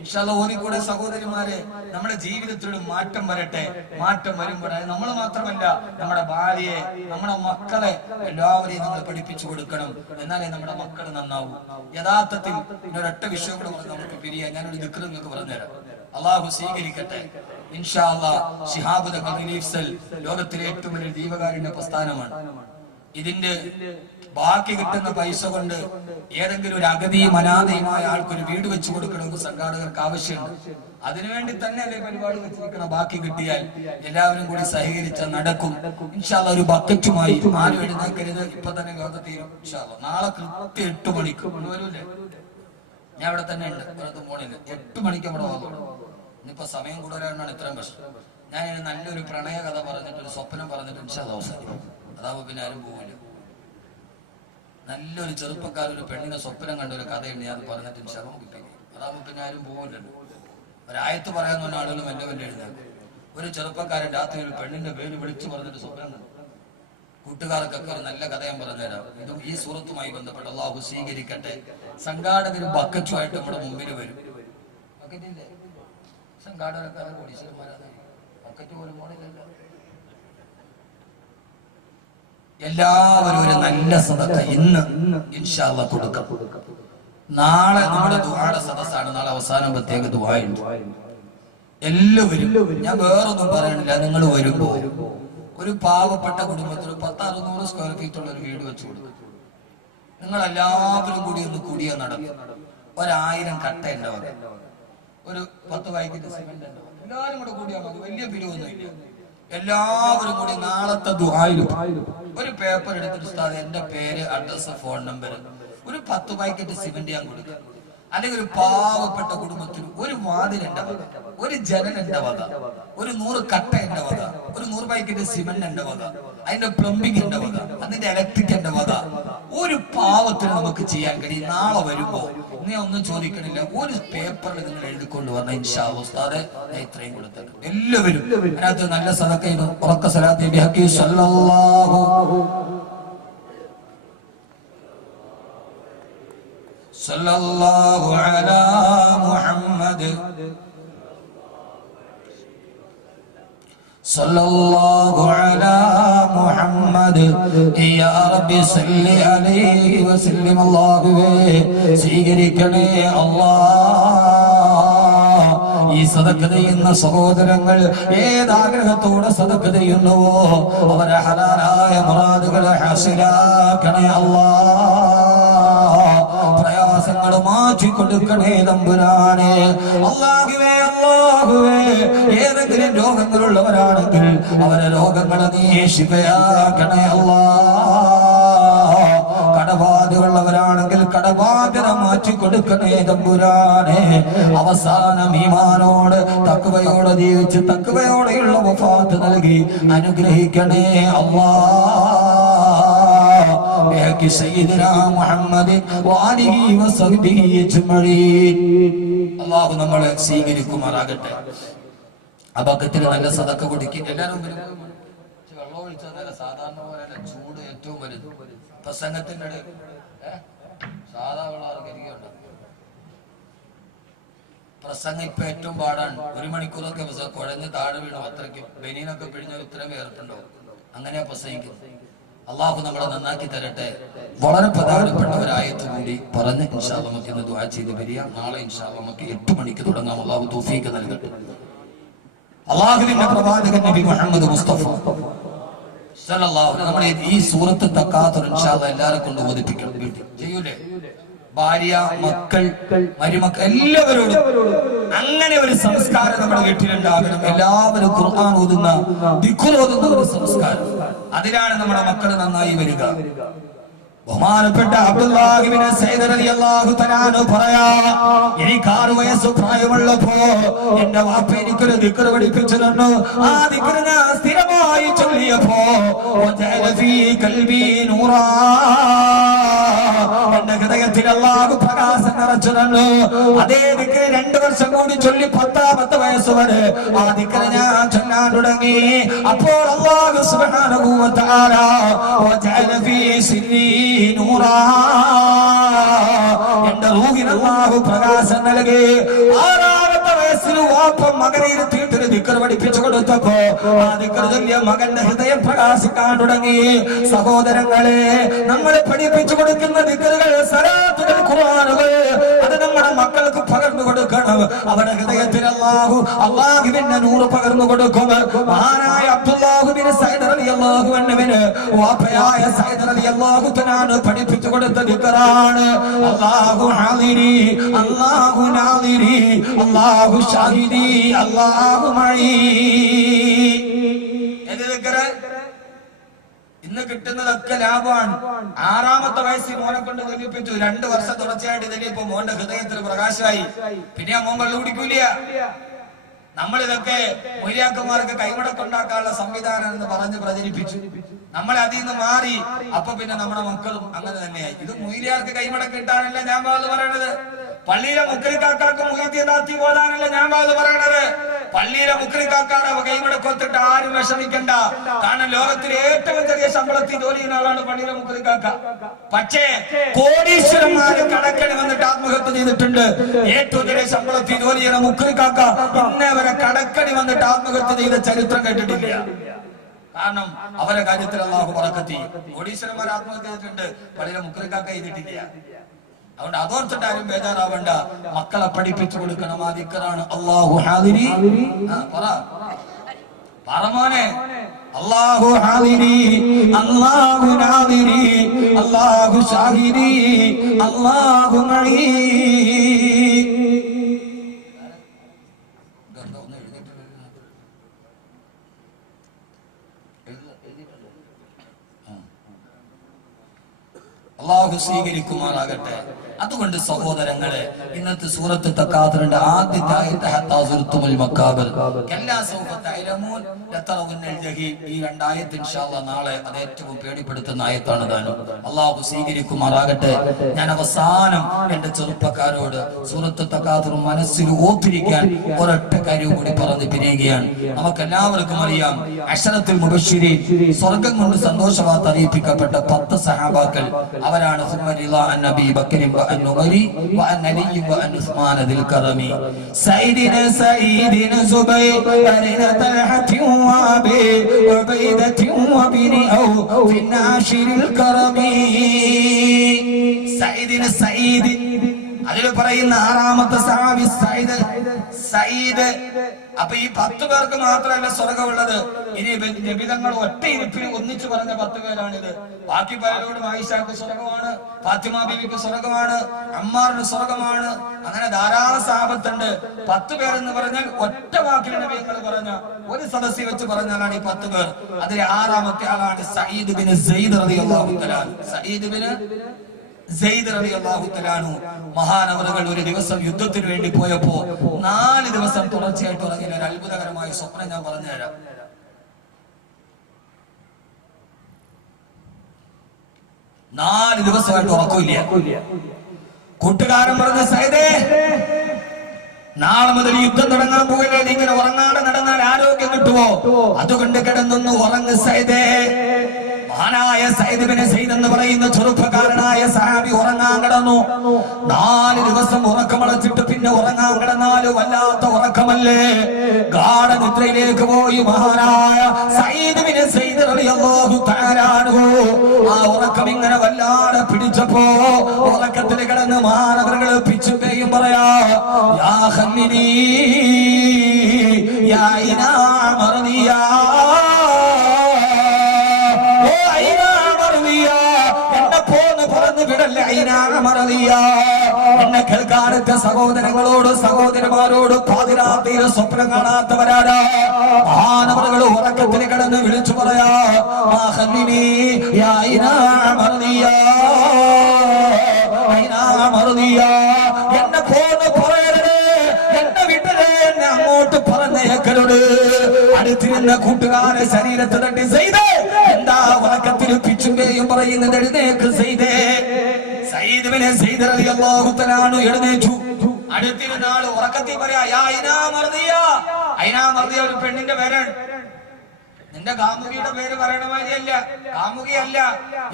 ഇൻഷാ അല്ലാഹ് ഓതിക്കൂടെ സഹോദരിമാരെ, നമ്മുടെ ജീവിതത്തിലൊരു മാറ്റം വരട്ടെ. മാറ്റം വരുമ്പോൾ നമ്മൾ മാത്രമല്ല, നമ്മുടെ ഭാര്യയെ, നമ്മുടെ മക്കളെ എല്ലാവരെയും നമ്മൾ പഠിപ്പിച്ചു കൊടുക്കണം. എന്നാലേ നമ്മുടെ മക്കൾ നന്നാവും. യഥാർത്ഥത്തിൽ ഒരൊറ്റ വിഷയം കൂടെ നമുക്ക് പിരിയാൻ ഞാനൊരു ദിക്ർ നിങ്ങൾക്ക് പറഞ്ഞുതരാം. അള്ളാഹു സ്വീകരിക്കട്ടെ. ഇൻഷാ അല്ലാഹ് ശിഹാബ് തങ്ങൾ റിലീഫ് സെൽ ലോകത്തിലെ ഏറ്റവും വലിയ ജീവകാരുണ്യ പ്രസ്ഥാനമാണ്. ഇതിന്റെ ബാക്കി കിട്ടുന്ന പൈസ കൊണ്ട് ഏതെങ്കിലും ഒരു അഗതിയും അനാഥയുമായ ആൾക്കൊരു വീട് വെച്ചു കൊടുക്കണമെന്ന് സംഘാടകർക്ക് ആവശ്യമുണ്ട്. അതിനുവേണ്ടി തന്നെ അല്ലേ പരിപാടി വെച്ചിരിക്കണം. ബാക്കി കിട്ടിയാൽ എല്ലാവരും കൂടി സഹകരിച്ചാൽ നടക്കും. ഇൻഷാ അല്ലാഹ് ഒരു ബക്കറ്റുമായി ആരും എഴുന്നേക്കരുത്. ഇപ്പൊ തന്നെ യോഗ തീരും. ഇൻഷാ അല്ലാഹ് നാളെ കൃത്യം 8 മണിക്ക് വരൂലേ? ഞാൻ ഇവിടെ തന്നെ ഉണ്ട്, പുറത്ത് പോണില്ല. 8 മണിക്ക് അവിടെ വന്നു. ഇന്നിപ്പോ സമയം കൂടുതലാണെന്നാണ് ഇത്രയും പ്രശ്നം. ഞാൻ നല്ലൊരു പ്രണയ കഥ പറഞ്ഞിട്ട് ഒരു സ്വപ്നം പറഞ്ഞിട്ട് ഇൻഷാ അല്ലാഹ് അവസാനിക്കും. അതാവുമ്പോ പിന്നെ ആരും പോവില്ല. നല്ലൊരു ചെറുപ്പക്കാരൊരു പെണ്ണിനെ സ്വപ്നം കണ്ട ഒരു കഥയുണ്ട്, ഞാൻ പറഞ്ഞിട്ട് ഇൻഷാ അല്ലാഹ് നമുക്ക് പിരിയും. അതാവുമ്പോ പിന്നെ ആരും പോവില്ലല്ലോ. ഒരായത്ത് പറയാൻ പറഞ്ഞ ആളുകൾ മെല്ലെ മെല്ലെ എഴുതാം. ഒരു ചെറുപ്പക്കാരൻ രാത്രി ഒരു പെണ്ണിന്റെ പേര് വിളിച്ചു പറഞ്ഞിട്ട് സ്വപ്നം കണ്ടു. കൂട്ടുകാർക്കൊക്കെ ഒരു നല്ല കഥ ഞാൻ പറഞ്ഞുതരാം. ഇതും ഈ സൂറത്തുമായി ബന്ധപ്പെട്ട് അള്ളാഹു സ്വീകരിക്കട്ടെ. സംഘാടകരും ബക്കറ്റുമായിട്ട് നമ്മുടെ മുമ്പിൽ വരും. ബക്കറ്റില്ലേ? സംഘാടകരൊക്കെ കോടീശ്വരന്മാരാണ്. ബക്കറ്റ് പോലും മോണില്ലല്ലോ. എല്ലാവരും ഒരു നല്ല സദഖ ഇന്ന് ഇൻഷാ അല്ലാഹ് കൊടുക്കാം. നാളെ നമ്മുടെ ദുആയുടെ സദസ്സാണ്. നാളെ അവസാനം പ്രത്യേക ദുആയുണ്ട്. എല്ലാവരും, ഞാൻ വേറൊന്നും പറയണില്ല, നിങ്ങൾ വരുമ്പോ ഒരു പാവപ്പെട്ട കുടുംബത്തിൽ 10-600 സ്ക്വയർ ഫീറ്റ് ഉള്ള ഒരു വീട് വെച്ചു കൊടുക്കും. നിങ്ങൾ എല്ലാവരും കൂടി ഒന്ന് കൂടിയ നടക്കും. 1000 കട്ട എന്റെ വക, ഒരു 10 പാക്കറ്റ് സിമന്റ് എന്റെ വക. എല്ലാവരും കൂടെ കൂടിയാൽ മതി, വലിയ പിരിവൊന്നുമില്ല. എല്ലാവരും കൂടി നാളത്തെ ദുആയിലും ഒരു പേപ്പർ എടുത്തിട്ട് ഉസ്താദ് എന്റെ പേര്, അഡ്രസ്, ഫോൺ നമ്പർ, ഒരു 10 പാക്കറ്റ് സിമന്റ് ഞാൻ കൊടുക്കാം. അല്ലെങ്കിൽ ഒരു പാവപ്പെട്ട കുടുംബത്തിൽ ഒരു വാതിൽ എന്റെ വക, ഒരു ജനൽ എന്റെ വക, ഒരു 100 കട്ട എന്റെ വക, ഒരു 100 പാക്കറ്റ് സിമന്റ് എന്റെ വക, അതിന്റെ പ്ലംബിംഗ് എന്റെ വക, അതിന്റെ ഇലക്ട്രിക് എന്റെ വക. ഒരു പാവത്തിന് നമുക്ക് ചെയ്യാൻ കഴിയും. നാളെ വരുമ്പോ നീ ഒന്നും ചോദിക്കണില്ല, ഒരു പേപ്പറിൽ നിങ്ങൾ എഴുതിക്കൊണ്ട് വന്ന ഇൻഷാ അല്ലാഹ് ഉസ്താദെ ഇത്രയും കൊടുത്തേക്കും. എല്ലാവരും അതിനകത്ത് നല്ല സദഖ ചെയ്തു. ഉറക്ക സലാത്തി ബിഹഖി സല്ലല്ലാഹു സല്ലല്ലാഹു അലാ മുഹമ്മദ് സല്ലല്ലാഹു അലാ മുഹമ്മദ് യാ റബ്ബി സല്ലി അലൈഹി വസല്ലം. അല്ലാഹുവേ സ്വീകരിക്കണേ അല്ലാഹ്. ഈ സദഖ ചെയ്യുന്ന സഹോദരങ്ങൾ ഏതാഗ്രഹത്തോടെ സദഖ ചെയ്യുന്നുവോ അവരെ ഹലാലായ മുറാദുകൾ ഹാസിലാക്കണേ അല്ലാഹ്. പ്രയാസങ്ങൾ മാറ്റി കൊടുക്കണേ തമ്പുരാനെ. അല്ലാഹുവേ അല്ലാഹുവേ, ഏതെങ്കിലും രോഗങ്ങളുള്ളവരാണെങ്കിൽ അവരെ രോഗങ്ങളെ നീ ശിഫയാക്കണേ അല്ലാഹ്. കടബാധയുള്ളവരാണെങ്കിൽ കടബാധ്യത മാറ്റി കൊടുക്കണേ തമ്പുരാനെ. അവസാനം ഈമാനോട് തഖ്വയോടെ ജീവിച്ച് തഖ്വയോടെയുള്ള വഫാത്ത് നൽകി അനുഗ്രഹിക്കണേ അല്ലാഹ്. ബിഹഖി സയ്യിദിനാ മുഹമ്മദ് വആലിഹി വസഹ്ബിഹി അജ്മഈൻ. അല്ലാഹു നമ്മളെ സ്വീകരിക്കുമാറാകട്ടെ. ആ ബക്കത്തിൽ നല്ല സദഖ കൊടുക്കി. എല്ലാവരും വെള്ളം ഒഴിച്ചാൽ സാധാരണ പോലെ ചൂട് ഏറ്റവും വലുത്. പ്രസംഗത്തിന്റെ ഇടയിൽ സാധാ വെള്ളം കരിയുണ്ട്. പ്രസംഗം ഇപ്പൊ ഏറ്റവും പാടാണ്. 1 മണിക്കൂറൊക്കെ കുഴഞ്ഞ് താഴെ വീണു. അത്രയ്ക്ക് ബനീനൊക്കെ പിഴിഞ്ഞാൽ ഇത്രയും വേർപ്പുണ്ടാവും. അങ്ങനെയാ പ്രസംഗിക്കുന്നത്. അള്ളാഹു നമ്മളെ നന്നാക്കി തരട്ടെ. വളരെ പ്രധാനപ്പെട്ടവരായത്ത് കൂടി പറഞ്ഞ് ഇൻഷാ അല്ലാഹ് നമുക്ക് ഇന്ന് ദുആ ചെയ്ത് വരിക. നാളെ ഇൻഷാ അല്ലാഹ് നമുക്ക് 8 മണിക്ക് തുടങ്ങാം. അള്ളാഹു തൗഫീഖ് നൽകട്ടെ. അള്ളാഹുവിന്റെ പ്രവാചകൻ നബി മുഹമ്മദ് മുസ്തഫ സല്ലല്ലാഹു അലൈഹി നമ്മുടെ ഈ സൂറത്ത് തക്കാത്തുർ ഇൻഷാ അല്ലാഹ് എല്ലാവരെ കൊണ്ട് ഓതിപ്പിക്കണം. ചെയ്യൂലേ? ഭാര്യ, മക്കൾ, മരുമക്കൾ എല്ലാവരോടും അങ്ങനെ ഒരു സംസ്കാരം നമ്മുടെ വീട്ടിലുണ്ടാകണം. എല്ലാവരും ഖുർആൻ ഓതുന്ന, ദിക്ർ ഓതുന്ന ഒരു സംസ്കാരം. അതിലാണ് നമ്മുടെ മക്കൾ നന്നായി വരിക. ബഹുമാനപ്പെട്ട അബ്ദുല്ലാഹി ഇബ്നു സൈദ് റളിയല്ലാഹു തആല അൻഹു പറയാ, എനിക്ക് 6 വയസ്സ് പ്രായമുള്ളപ്പോ എന്റെ വാപ്പ എനിക്കൊരു ദിക്ർ പഠിപ്പിച്ചു തന്നു. ആ ദിക്ർ ഞാൻ സ്ഥിരമായി ചൊല്ലിയപ്പോ വജഅല ഫീ ഖൽബി നൂറാ, എന്റെ ഹൃദയത്തിൽ അല്ലാഹു പ്രകാശം നിറച്ചു തന്നു. അതേ ദിക്ർ 2 വർഷം കൂടി ചൊല്ലി 10 വയസ്സ് വരെ ആ ദിക്ർ ഞാൻ ചൊല്ലാൻ തുടങ്ങി. അപ്പോൾ അല്ലാഹു സുബ്ഹാനഹു വ തആല വജഅല ഫീ സിരി നൂറാ, എന്റെ റൂഹിന് അല്ലാഹു പ്രകാശം നൽകി. 6-ാമത്തെ വയസ്സിൽ വാപ്പ മകനെ ഇരുത്തിയിട്ട് ദിക്ർ പഠിപ്പിച്ചു കൊടുത്തപ്പോ ആ ദിക്ർ ചൊല്ലിയ മകന്റെ ഹൃദയം പ്രകാശിക്കാൻ തുടങ്ങി. സഹോദരങ്ങളെ, നമ്മളെ പഠിപ്പിച്ചു കൊടുക്കുന്ന ദിക്റുകൾ, സലാത്തുകൾ, ഖുർആനുകൾ, അത് നമ്മുടെ മക്കൾക്ക് പകർന്നു കൊടുക്കണം. അവരുടെ ഹൃദയത്തിൽ അല്ലാഹുവിന്റെ നൂറ് പകർന്നു കൊടുക്കും. മഹാനായ അബ്ദുല്ലാഹി ഇബ്നു സൈദ് റളിയല്ലാഹു അൻഹുവിന് വാപ്പയായ സൈദ് റളിയല്ലാഹു തആല പഠിപ്പിച്ചു കൊടുത്ത ദിക്റാണ് അല്ലാഹു ഹാദിരി, അല്ലാഹു നാദിരി, അല്ലാഹു ഷാഹിദി, അല്ലാഹു മഈ. ഏത് ദിക്റ്? ഇന്ന് കിട്ടുന്നതൊക്കെ ലാഭമാണ്. 6-ാമത്തെ വയസ്സിൽ മോനെ കൊണ്ട് തെളിയിപ്പിച്ചു. 2 വർഷം തുടർച്ചയായിട്ട് തെളിയിപ്പോ മോന്റെ ഹൃദയത്തിൽ പ്രകാശമായി. പിന്നെ ആ മോൻ കള്ളു കുടിക്കൂല. നമ്മളിതൊക്കെ മൊയ്യാക്കന്മാർക്ക് കൈമടക്കുണ്ടാക്കാനുള്ള സംവിധാനം എന്ന് പറഞ്ഞ് പ്രചരിപ്പിച്ചു. നമ്മളെ അതിൽ നിന്ന് മാറി. അപ്പൊ പിന്നെ നമ്മുടെ മക്കളും അങ്ങനെ തന്നെയായി. ഇത് മൊയ്യാർക്ക് കൈമടക്ക് കിട്ടാനല്ല ഞാൻ പറയണത്. പള്ളിയിലെ മുക്രിക്കാക്കാർക്ക് മുഹീദ്ദീനാത്തി ഓതാനല്ല ഞാൻ പറയണത്. പള്ളിയിലെ മുക്രിക്കാക്കാരെ കൈമടക്കൊത്തിട്ട് ആരും വിഷമിക്കണ്ട. കാരണം ലോകത്തിലെ ഏറ്റവും ചെറിയ ശമ്പളത്തിൽ ജോലി ചെയ്യുന്ന ആളാണ് പള്ളിയിലെ മുക്രിക്കാക്ക. പക്ഷേ കോടീശ്വരന്മാര് കടക്കണി വന്നിട്ട് ആത്മഹത്യ ചെയ്തിട്ടുണ്ട്. ഏറ്റവും ചെറിയ ശമ്പളത്തിൽ ജോലി ചെയ്യുന്ന മുക്രിക്കാക്ക ഇന്നേ വരെ കടക്കണി വന്നിട്ട് ആത്മഹത്യ ചെയ്ത ചരിത്രം കേട്ടിട്ടില്ല. കാരണം അവരെ കാര്യത്തിൽ അല്ലാഹു ബറക്കത്ത് ചെയ്യും. കോടീശ്വരന്മാർ ആത്മഹത്യ ചെയ്തിട്ടുണ്ട്, പള്ളിയിലെ മുക്രിക്കാക്ക ചെയ്തിട്ടില്ല. അതുകൊണ്ട് അതോർത്തിട്ട് ആരും ബേജാറാവണ്ട. മക്കളെ പഠിപ്പിച്ചു കൊടുക്കണം. ആ ദിക്റാണ് അല്ലാഹു ഹാദിരി. പറമോനെ, അല്ലാഹു ഹാദിരി, അല്ലാഹു നാദിരി, അല്ലാഹു ഷാഹിദി, അല്ലാഹു മഈ. അല്ലാഹു സ്വീകരിക്കുമാറാകട്ടെ. അതുകൊണ്ട് സഹോദരങ്ങളെ, ഇന്നത്തെ സൂറത്ത് തക്കാതുറിന്റെ ആദ്യത്തെ ആയത്ത് ഹത്താ സുർത്തുൽ മക്കാബിർ കല്ലാ സൗഫ തഅലമൂൻ ലതറവുന്നൽ ജഹീം. ഈ 2 ആയത്ത് ഇൻഷാ അല്ലാഹ് നാളെ അത് ഏറ്റവും പേടിപ്പെടുത്തുന്ന ആയത്താണ് താനും. അല്ലാഹു സ്വീകരിക്കുമാറാകട്ടെ. ഞാൻ അവസാനം എന്റെ ചെറുപ്പക്കാരോട് സൂറത്ത് തക്കാതുർ മനസ്സിൽ ഓർത്തിരിക്കാൻ ഒരൊറ്റ കാര്യം കൂടി പറഞ്ഞു പിരിയുകയാണ്. നമുക്കെല്ലാവർക്കും അറിയാം, അശറത്തുൽ മുബശ്ശിരീൻ, സ്വർഗ്ഗം കൊണ്ട് സന്തോഷവാർത്ത അറിയിപ്പിക്കപ്പെട്ട 10 സഹാബാക്കൾ. അവരാണ് നബി ബക്കർ وأن عمري وأن علي وأن عثمان ذي الكرم سيدنا زبير طلحة وأبي عبيدة وابن عوف في الناشر الكرم سيدنا سعيد. അതിൽ പറയുന്ന 6-ാമത്തെ സഹാബി സയ്യിദ്. അപ്പൊ ഈ 10 പേർക്ക് മാത്രമല്ല സ്വർഗമുള്ളത്. ഇനി നബിതങ്ങൾ ഒറ്റ ഇരിപ്പിൽ ഒന്നിച്ചു പറഞ്ഞ 10 പേരാണിത്. ബാക്കി പലരോടും ആയിഷാക്ക് സ്വർഗമാണ്, ഫാത്തിമ ബീവിക്ക് സ്വർഗമാണ്, അമ്മാറിന് സ്വർഗമാണ്. അങ്ങനെ ധാരാളം സഹാബത്തുണ്ട്. 10 പേരെന്ന് പറഞ്ഞാൽ ഒറ്റ വാക്കിൽ നബികൾ പറഞ്ഞ ഒരു സദസ്സിൽ വെച്ച് പറഞ്ഞാലാണ് ഈ 10 പേർ. അതിൽ 6-ാമത്തെ ആളാണ് സഈദ് ബിൻ സയ്യിദ് റളിയല്ലാഹു തആല. സഈദ് ബിൻ സയ്യിദ് റളിയല്ലാഹു തആല മഹാനവറുകൾ ഒരു ദിവസം യുദ്ധത്തിന് വേണ്ടി പോയപ്പോ 4 ദിവസം തുടർച്ചയായിട്ട് ഉറങ്ങിയ ഒരു അത്ഭുതകരമായ സ്വപ്നം ഞാൻ പറഞ്ഞുതരാം. 4 ദിവസമായിട്ട് ഉറക്കമില്ല. കൂട്ടുകാരൻ പറഞ്ഞ സയ്യിദേ, നാളെ മുതൽ യുദ്ധം തുടങ്ങാൻ പോകല്ലേ, ഇങ്ങനെ ഉറങ്ങാതെ നടന്നാൽ ആരോഗ്യം കിട്ടുമോ? അതുകൊണ്ട് കിടന്നൊന്ന് ഉറങ്ങ് സയ്യിദേ. മഹാനായ സയ്യിദ് ബിൻ സയ്യിദ് എന്ന് പറയുന്ന ചെറുപ്പക്കാരനായ സഹാബി ഉറങ്ങാൻ കിടന്നു. 4 ദിവസം ഉറക്കമളച്ചിട്ട് പിന്നെ ഉറങ്ങാൻ കിടന്നാൽ വല്ലാത്ത ഉറക്കമല്ലേ. ഗാഢനിദ്രയിലേക്ക് പോയി മഹാനായ സയ്യിദ് ബിൻ സയ്യിദ് റളിയല്ലാഹു തആല അൻഹു. ആ ഉറക്കം ഇങ്ങനെ വല്ലാതെ പിടിച്ചപ്പോ ഉറക്കത്തിൽ കിടന്ന് മഹാനവറുകൾ പിച്ചും പേയും പറയാ, യാ ഖല്ലിനി യാ ഇനാ മർദിയാ, എന്നെ കേൾക്കാനത്തെ സഹോദരങ്ങളോട് സഹോദരന്മാരോട് പാതിരാത്രിയിൽ സ്വപ്നം കാണാത്തവരാണ്. മഹാനവറുകൾ ഉറക്കത്തിൽ കിടന്ന് വിളിച്ചു പറയാ, തങ്ങളോട് അടുത്തിരുന്ന കൂട്ടുകാരെ ശരീരത്തെ തട്ടി സയ്യിദേ, എന്താ ഉറക്കത്തിൽ പിച്ചുമ്പേയും പറയുന്നത്? എഴുന്നേക്ക് സയ്യിദേ. സയ്യിദ് ഇബ്നു സയ്യിദ് റളിയല്ലാഹു തആല അൻഹു എഴുന്നേറ്റു. അടുത്തിരുന്ന ആള് ഉറക്കത്തിൽ പറയാ, യാ ഐനാ മർദിയ. ഐനാ മർദിയ ഒരു പെണ്ണിന്റെ പേരാണ്. നിന്റെ കാമുകിയുടെ പേര് പറയണ മാതിരിയല്ല, കാമുകിയല്ല.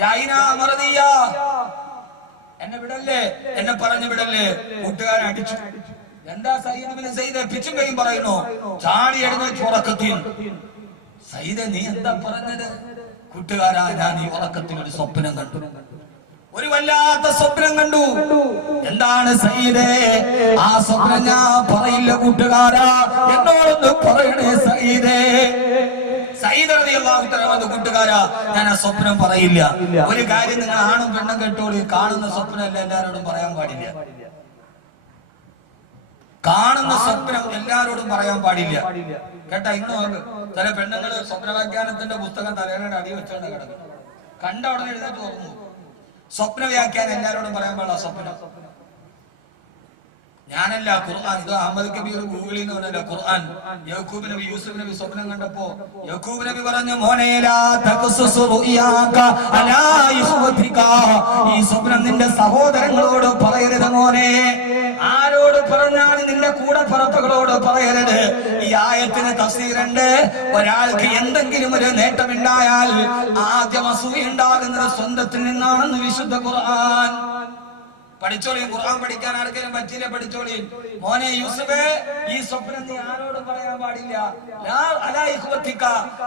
യാ ഐനാ മർദിയ, എന്നെ വിടല്ലേ, എന്നെ പറഞ്ഞു വിടല്ലേ. കൂട്ടുകാരൻ അടിച്ചു. എന്താ സയ്യിദ് ഇബ്നു സയ്യിദ് പിച്ചും കൈയും പറയുന്നു? ചാടി എഴുന്നേറ്റ് ഉറക്കത്തിൽ. സയ്യിദേ, നീ എന്താ പറഞ്ഞത്? കൂട്ടുകാരാ, ഞാൻ ഈ ഉറക്കത്തിൽ ഒരു സ്വപ്നം കണ്ടു, ഒരു വല്ലാത്ത സ്വപ്നം കണ്ടു. എന്താണ് സയ്യിദേ? ആ സ്വപ്നം ഞാൻ പറയില്ല കൂട്ടുകാരാ, എന്നോടൊന്ന് പറയണേ സയ്യിദേ. സയ്യിദ് റളിയല്ലാഹു തആല പറഞ്ഞു, കൂട്ടുകാരാ, ഞാൻ ആ സ്വപ്നം പറയില്ല. ഒരു കാര്യം നിങ്ങൾ ആണും പെണ്ണും കേട്ടോളൂ, കാണുന്ന സ്വപ്നമല്ല എല്ലാവരോടും പറയാൻ പാടില്ല. കാണുന്ന സ്വപ്നം എല്ലാരോടും പറയാൻ പാടില്ല കേട്ടാ. ഇന്ന് നോക്ക്, ചില പെണ്ണുങ്ങള് സ്വപ്നവ്യാഖ്യാനത്തിന്റെ പുസ്തകം തലയുടെ അടി വെച്ചോണ്ട് കിടക്കും. കണ്ട ഉടനെ എഴുന്നേറ്റ് തോന്നുന്നു. സ്വപ്ന വ്യാഖ്യാനം എല്ലാരോടും പറയാൻ പാടില്ല. സ്വപ്നം ഞാനല്ല, ഖുർആൻ. ഇത് അഹമ്മദ് കബീർ ഗൂഗിളിൽ നിന്ന് പറഞ്ഞല്ല, ഖുർആൻ. യഹൂബ് നബി യൂസുഫ് നബി സ്വപ്നം കണ്ടപ്പോ യഹൂബ് നബി പറഞ്ഞു, മോനെ ലാ തഖസ്സു റുയാക അലാ ഇഖ്വതിക. ഈ സ്വപ്നം നിന്റെ സഹോദരങ്ങളോട് പറയരുത് മോനെ. ആരോട് പറഞ്ഞാൽ നിന്റെ കൂടെ പറപ്പുകളോട് പറയരുത്. ഈ ആയത്തിന് തഫ്സീറുണ്ട്. ഒരാൾക്ക് എന്തെങ്കിലും ഒരു നേട്ടമുണ്ടായാൽ ആദ്യം അസൂയ ഉണ്ടാകുന്നത് സ്വന്തത്തിൽ നിന്നാണെന്ന് വിശുദ്ധ ഖുർആൻ. പഠിച്ചോളി, ഖുർആൻ പഠിക്കാൻ ആർക്കെങ്കിലും പറ്റില്ല, പഠിച്ചോളി. മോനെ യൂസുഫേ, ഈ സ്വപ്നം നീ ആരോടും പറയാൻ പാടില്ല. അലാ ഇഖ്വതിക,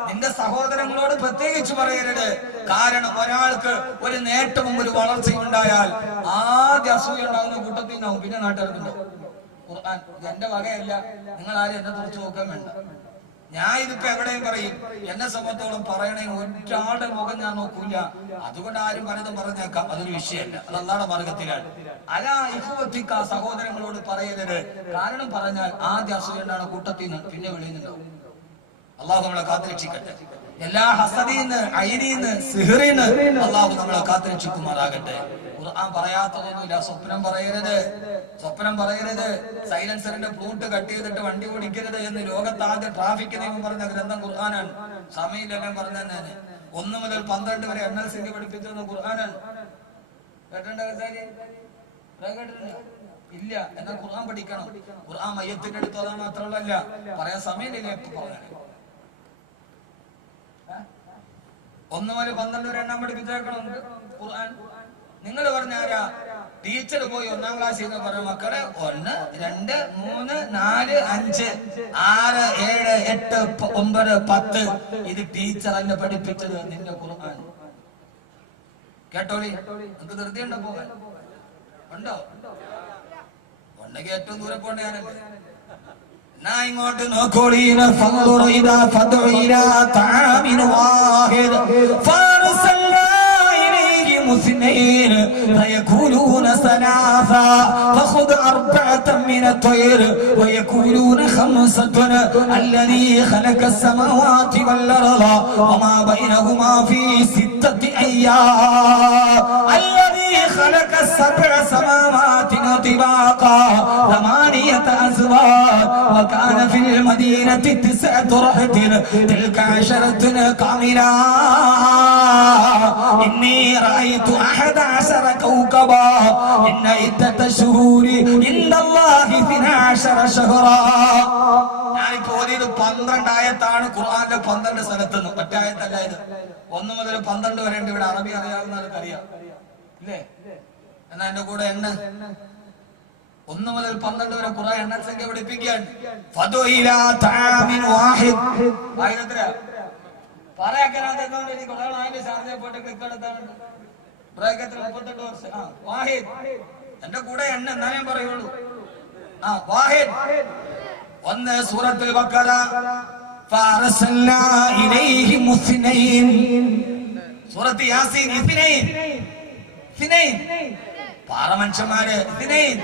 നിന്റെ സഹോദരങ്ങളോട് പ്രത്യേകിച്ച് പറയരുത്. കാരണം ഒരാൾക്ക് ഒരു നേട്ടവും ഒരു വളർച്ചയും ഉണ്ടായാൽ ആദ്യം അസൂയ ഉണ്ടാകുന്ന കൂട്ടത്തിൽ നിന്നാവും, പിന്നെ നാട്ടുകാർക്കുണ്ടാവും. ഖുർആൻ എന്റെ വകയല്ല, നിങ്ങൾ ആരും എന്നെ കുറിച്ച് നോക്കാൻ വേണ്ട. ഞാൻ ഇതിപ്പോ എവിടെയും പറയും. എന്നെ സംബന്ധിച്ചോളം പറയണേ ഒരാളുടെ മുഖം ഞാൻ നോക്കൂല. അതുകൊണ്ട് ആരും പലതും പറഞ്ഞേക്കാം, അതൊരു വിഷയമല്ല. അത് അല്ലാഹുവിന്റെ മാർഗത്തിലാണ്. അലാ ഇഖ്വതിക, സഹോദരങ്ങളോട് പറയരുത്. കാരണം പറഞ്ഞാൽ ആദ്യ അസൂയണ്ടാണ് കൂട്ടത്തിൽ നിന്ന്, പിന്നെ വെളിയിൽ നിന്നുണ്ടാവും. അള്ളാഹു നമ്മളെ കാത്തുരക്ഷിക്കട്ടെ. എല്ലാ ഹസദീന്ന്, ഐനീന്ന്, സിഹ്റിന്ന് അള്ളാഹു നമ്മളെ കാത്തുരക്ഷിക്കുമാറാകട്ടെ. ഖുർആൻ പറയാത്തതൊന്നുമില്ല. സ്വപ്നം പറയരുത്, സ്വപ്നം പറയരുത്. സൈലൻസറിന്റെ ഫ്ലൂട്ട് കട്ട് ചെയ്തിട്ട് വണ്ടി ഓടിക്കരുത് എന്ന് ലോകത്താദ്യ ട്രാഫിക് നിയമം പറഞ്ഞ ഗ്രന്ഥം ഖുർആനാണ്. സമയമില്ലെല്ലാം പറഞ്ഞു തന്നെ 1 മുതൽ 12 വരെ NLC പഠിപ്പിച്ചിരുന്ന ഖുർആനാണ്. ഇല്ല എന്നാൽ ഖുർആൻ പഠിക്കണം. ഖുർആൻ മയ്യത്തിന്റെ അടുത്ത് അതാണ് മാത്രമല്ല, പറയാൻ സമയമില്ല. 1 മുതൽ 12 വരെ എണ്ണം പഠിപ്പിച്ചേക്കണം ഖുർആൻ. നിങ്ങൾ പറഞ്ഞാരാ? ടീച്ചർ പോയി 1ാം ക്ലാസ്സിൽ നിന്ന് പറഞ്ഞ മക്കളെ 1, 2, 3, 4, 5, 6, 7, 8, 9, 10 ഇത് ടീച്ചർ എന്നെ പഠിപ്പിച്ചത് നിന്റെ ഖുർആൻ. കേട്ടോളി, നമുക്ക് ധൃതിയുണ്ടോ പോകാൻ? ഉണ്ടോ? ഉണ്ടെങ്കിൽ ഏറ്റവും ദൂരെ പോകേണ്ട ഞാനല്ലേ. എന്നാ ഇങ്ങോട്ട് നോക്കോളീന اثنين فيكونون ثلاثا فخذ 4 من الطير ويكونون 5 الذي خلق السماوات والأرض وما بينهما في 6 أيام الذي خلق 7 سماوات طباقا 8 أزواج وكان في المدينة 9 رهط تلك 10 كاملة إني رأيت 11 كوكبا إن عدة الشهور عند الله 12 شهرا. ഞാനിപ്പോ ഓതിയത് 12 ആയത്താണ് ഖുർആന്റെ 12 സ്ഥലത്ത് നിന്ന്. മറ്റേ ആയത്തല്ല ഇത്. 1 മുതൽ 12 വരെ ഉണ്ട്. ഇവിടെ അറബി അറിയാവുന്നവർക്ക് അറിയാം ഇല്ലേ? എന്നാ എന്റെ കൂടെ എണ്ണ 1 മുതൽ 12 വരെ ഖുർആൻ എണ്ണ സംഖ്യ പഠിപ്പിക്കുകയാണ്. ഫദുഇലാ തആമിൻ വാഹിദ് ആയത്ര പറയാക്കനാതെ എനിക്ക് കുറെ ആയിട്ട് ഷാർജയിൽ പോയിട്ട് ക്ലിക്ക് എടുത്താണ്. ബ്രാക്കറ്റിൽ 38 വർഷം. വാഹിദ് എന്റെ കൂടെ എണ്ണ എന്നാ ഞാൻ പറയുള്ളൂ. വാഹിദ് 1 സൂറത്തുൽ ബഖറ ഫഅർസൽനാ ഇലൈഹിം മുസ്നൈൻ. സൂറത്ത് യാസീൻ ഇസ്നൈൻ പാറമനുഷ്യന്മാര് ഇസ്നൈൻ.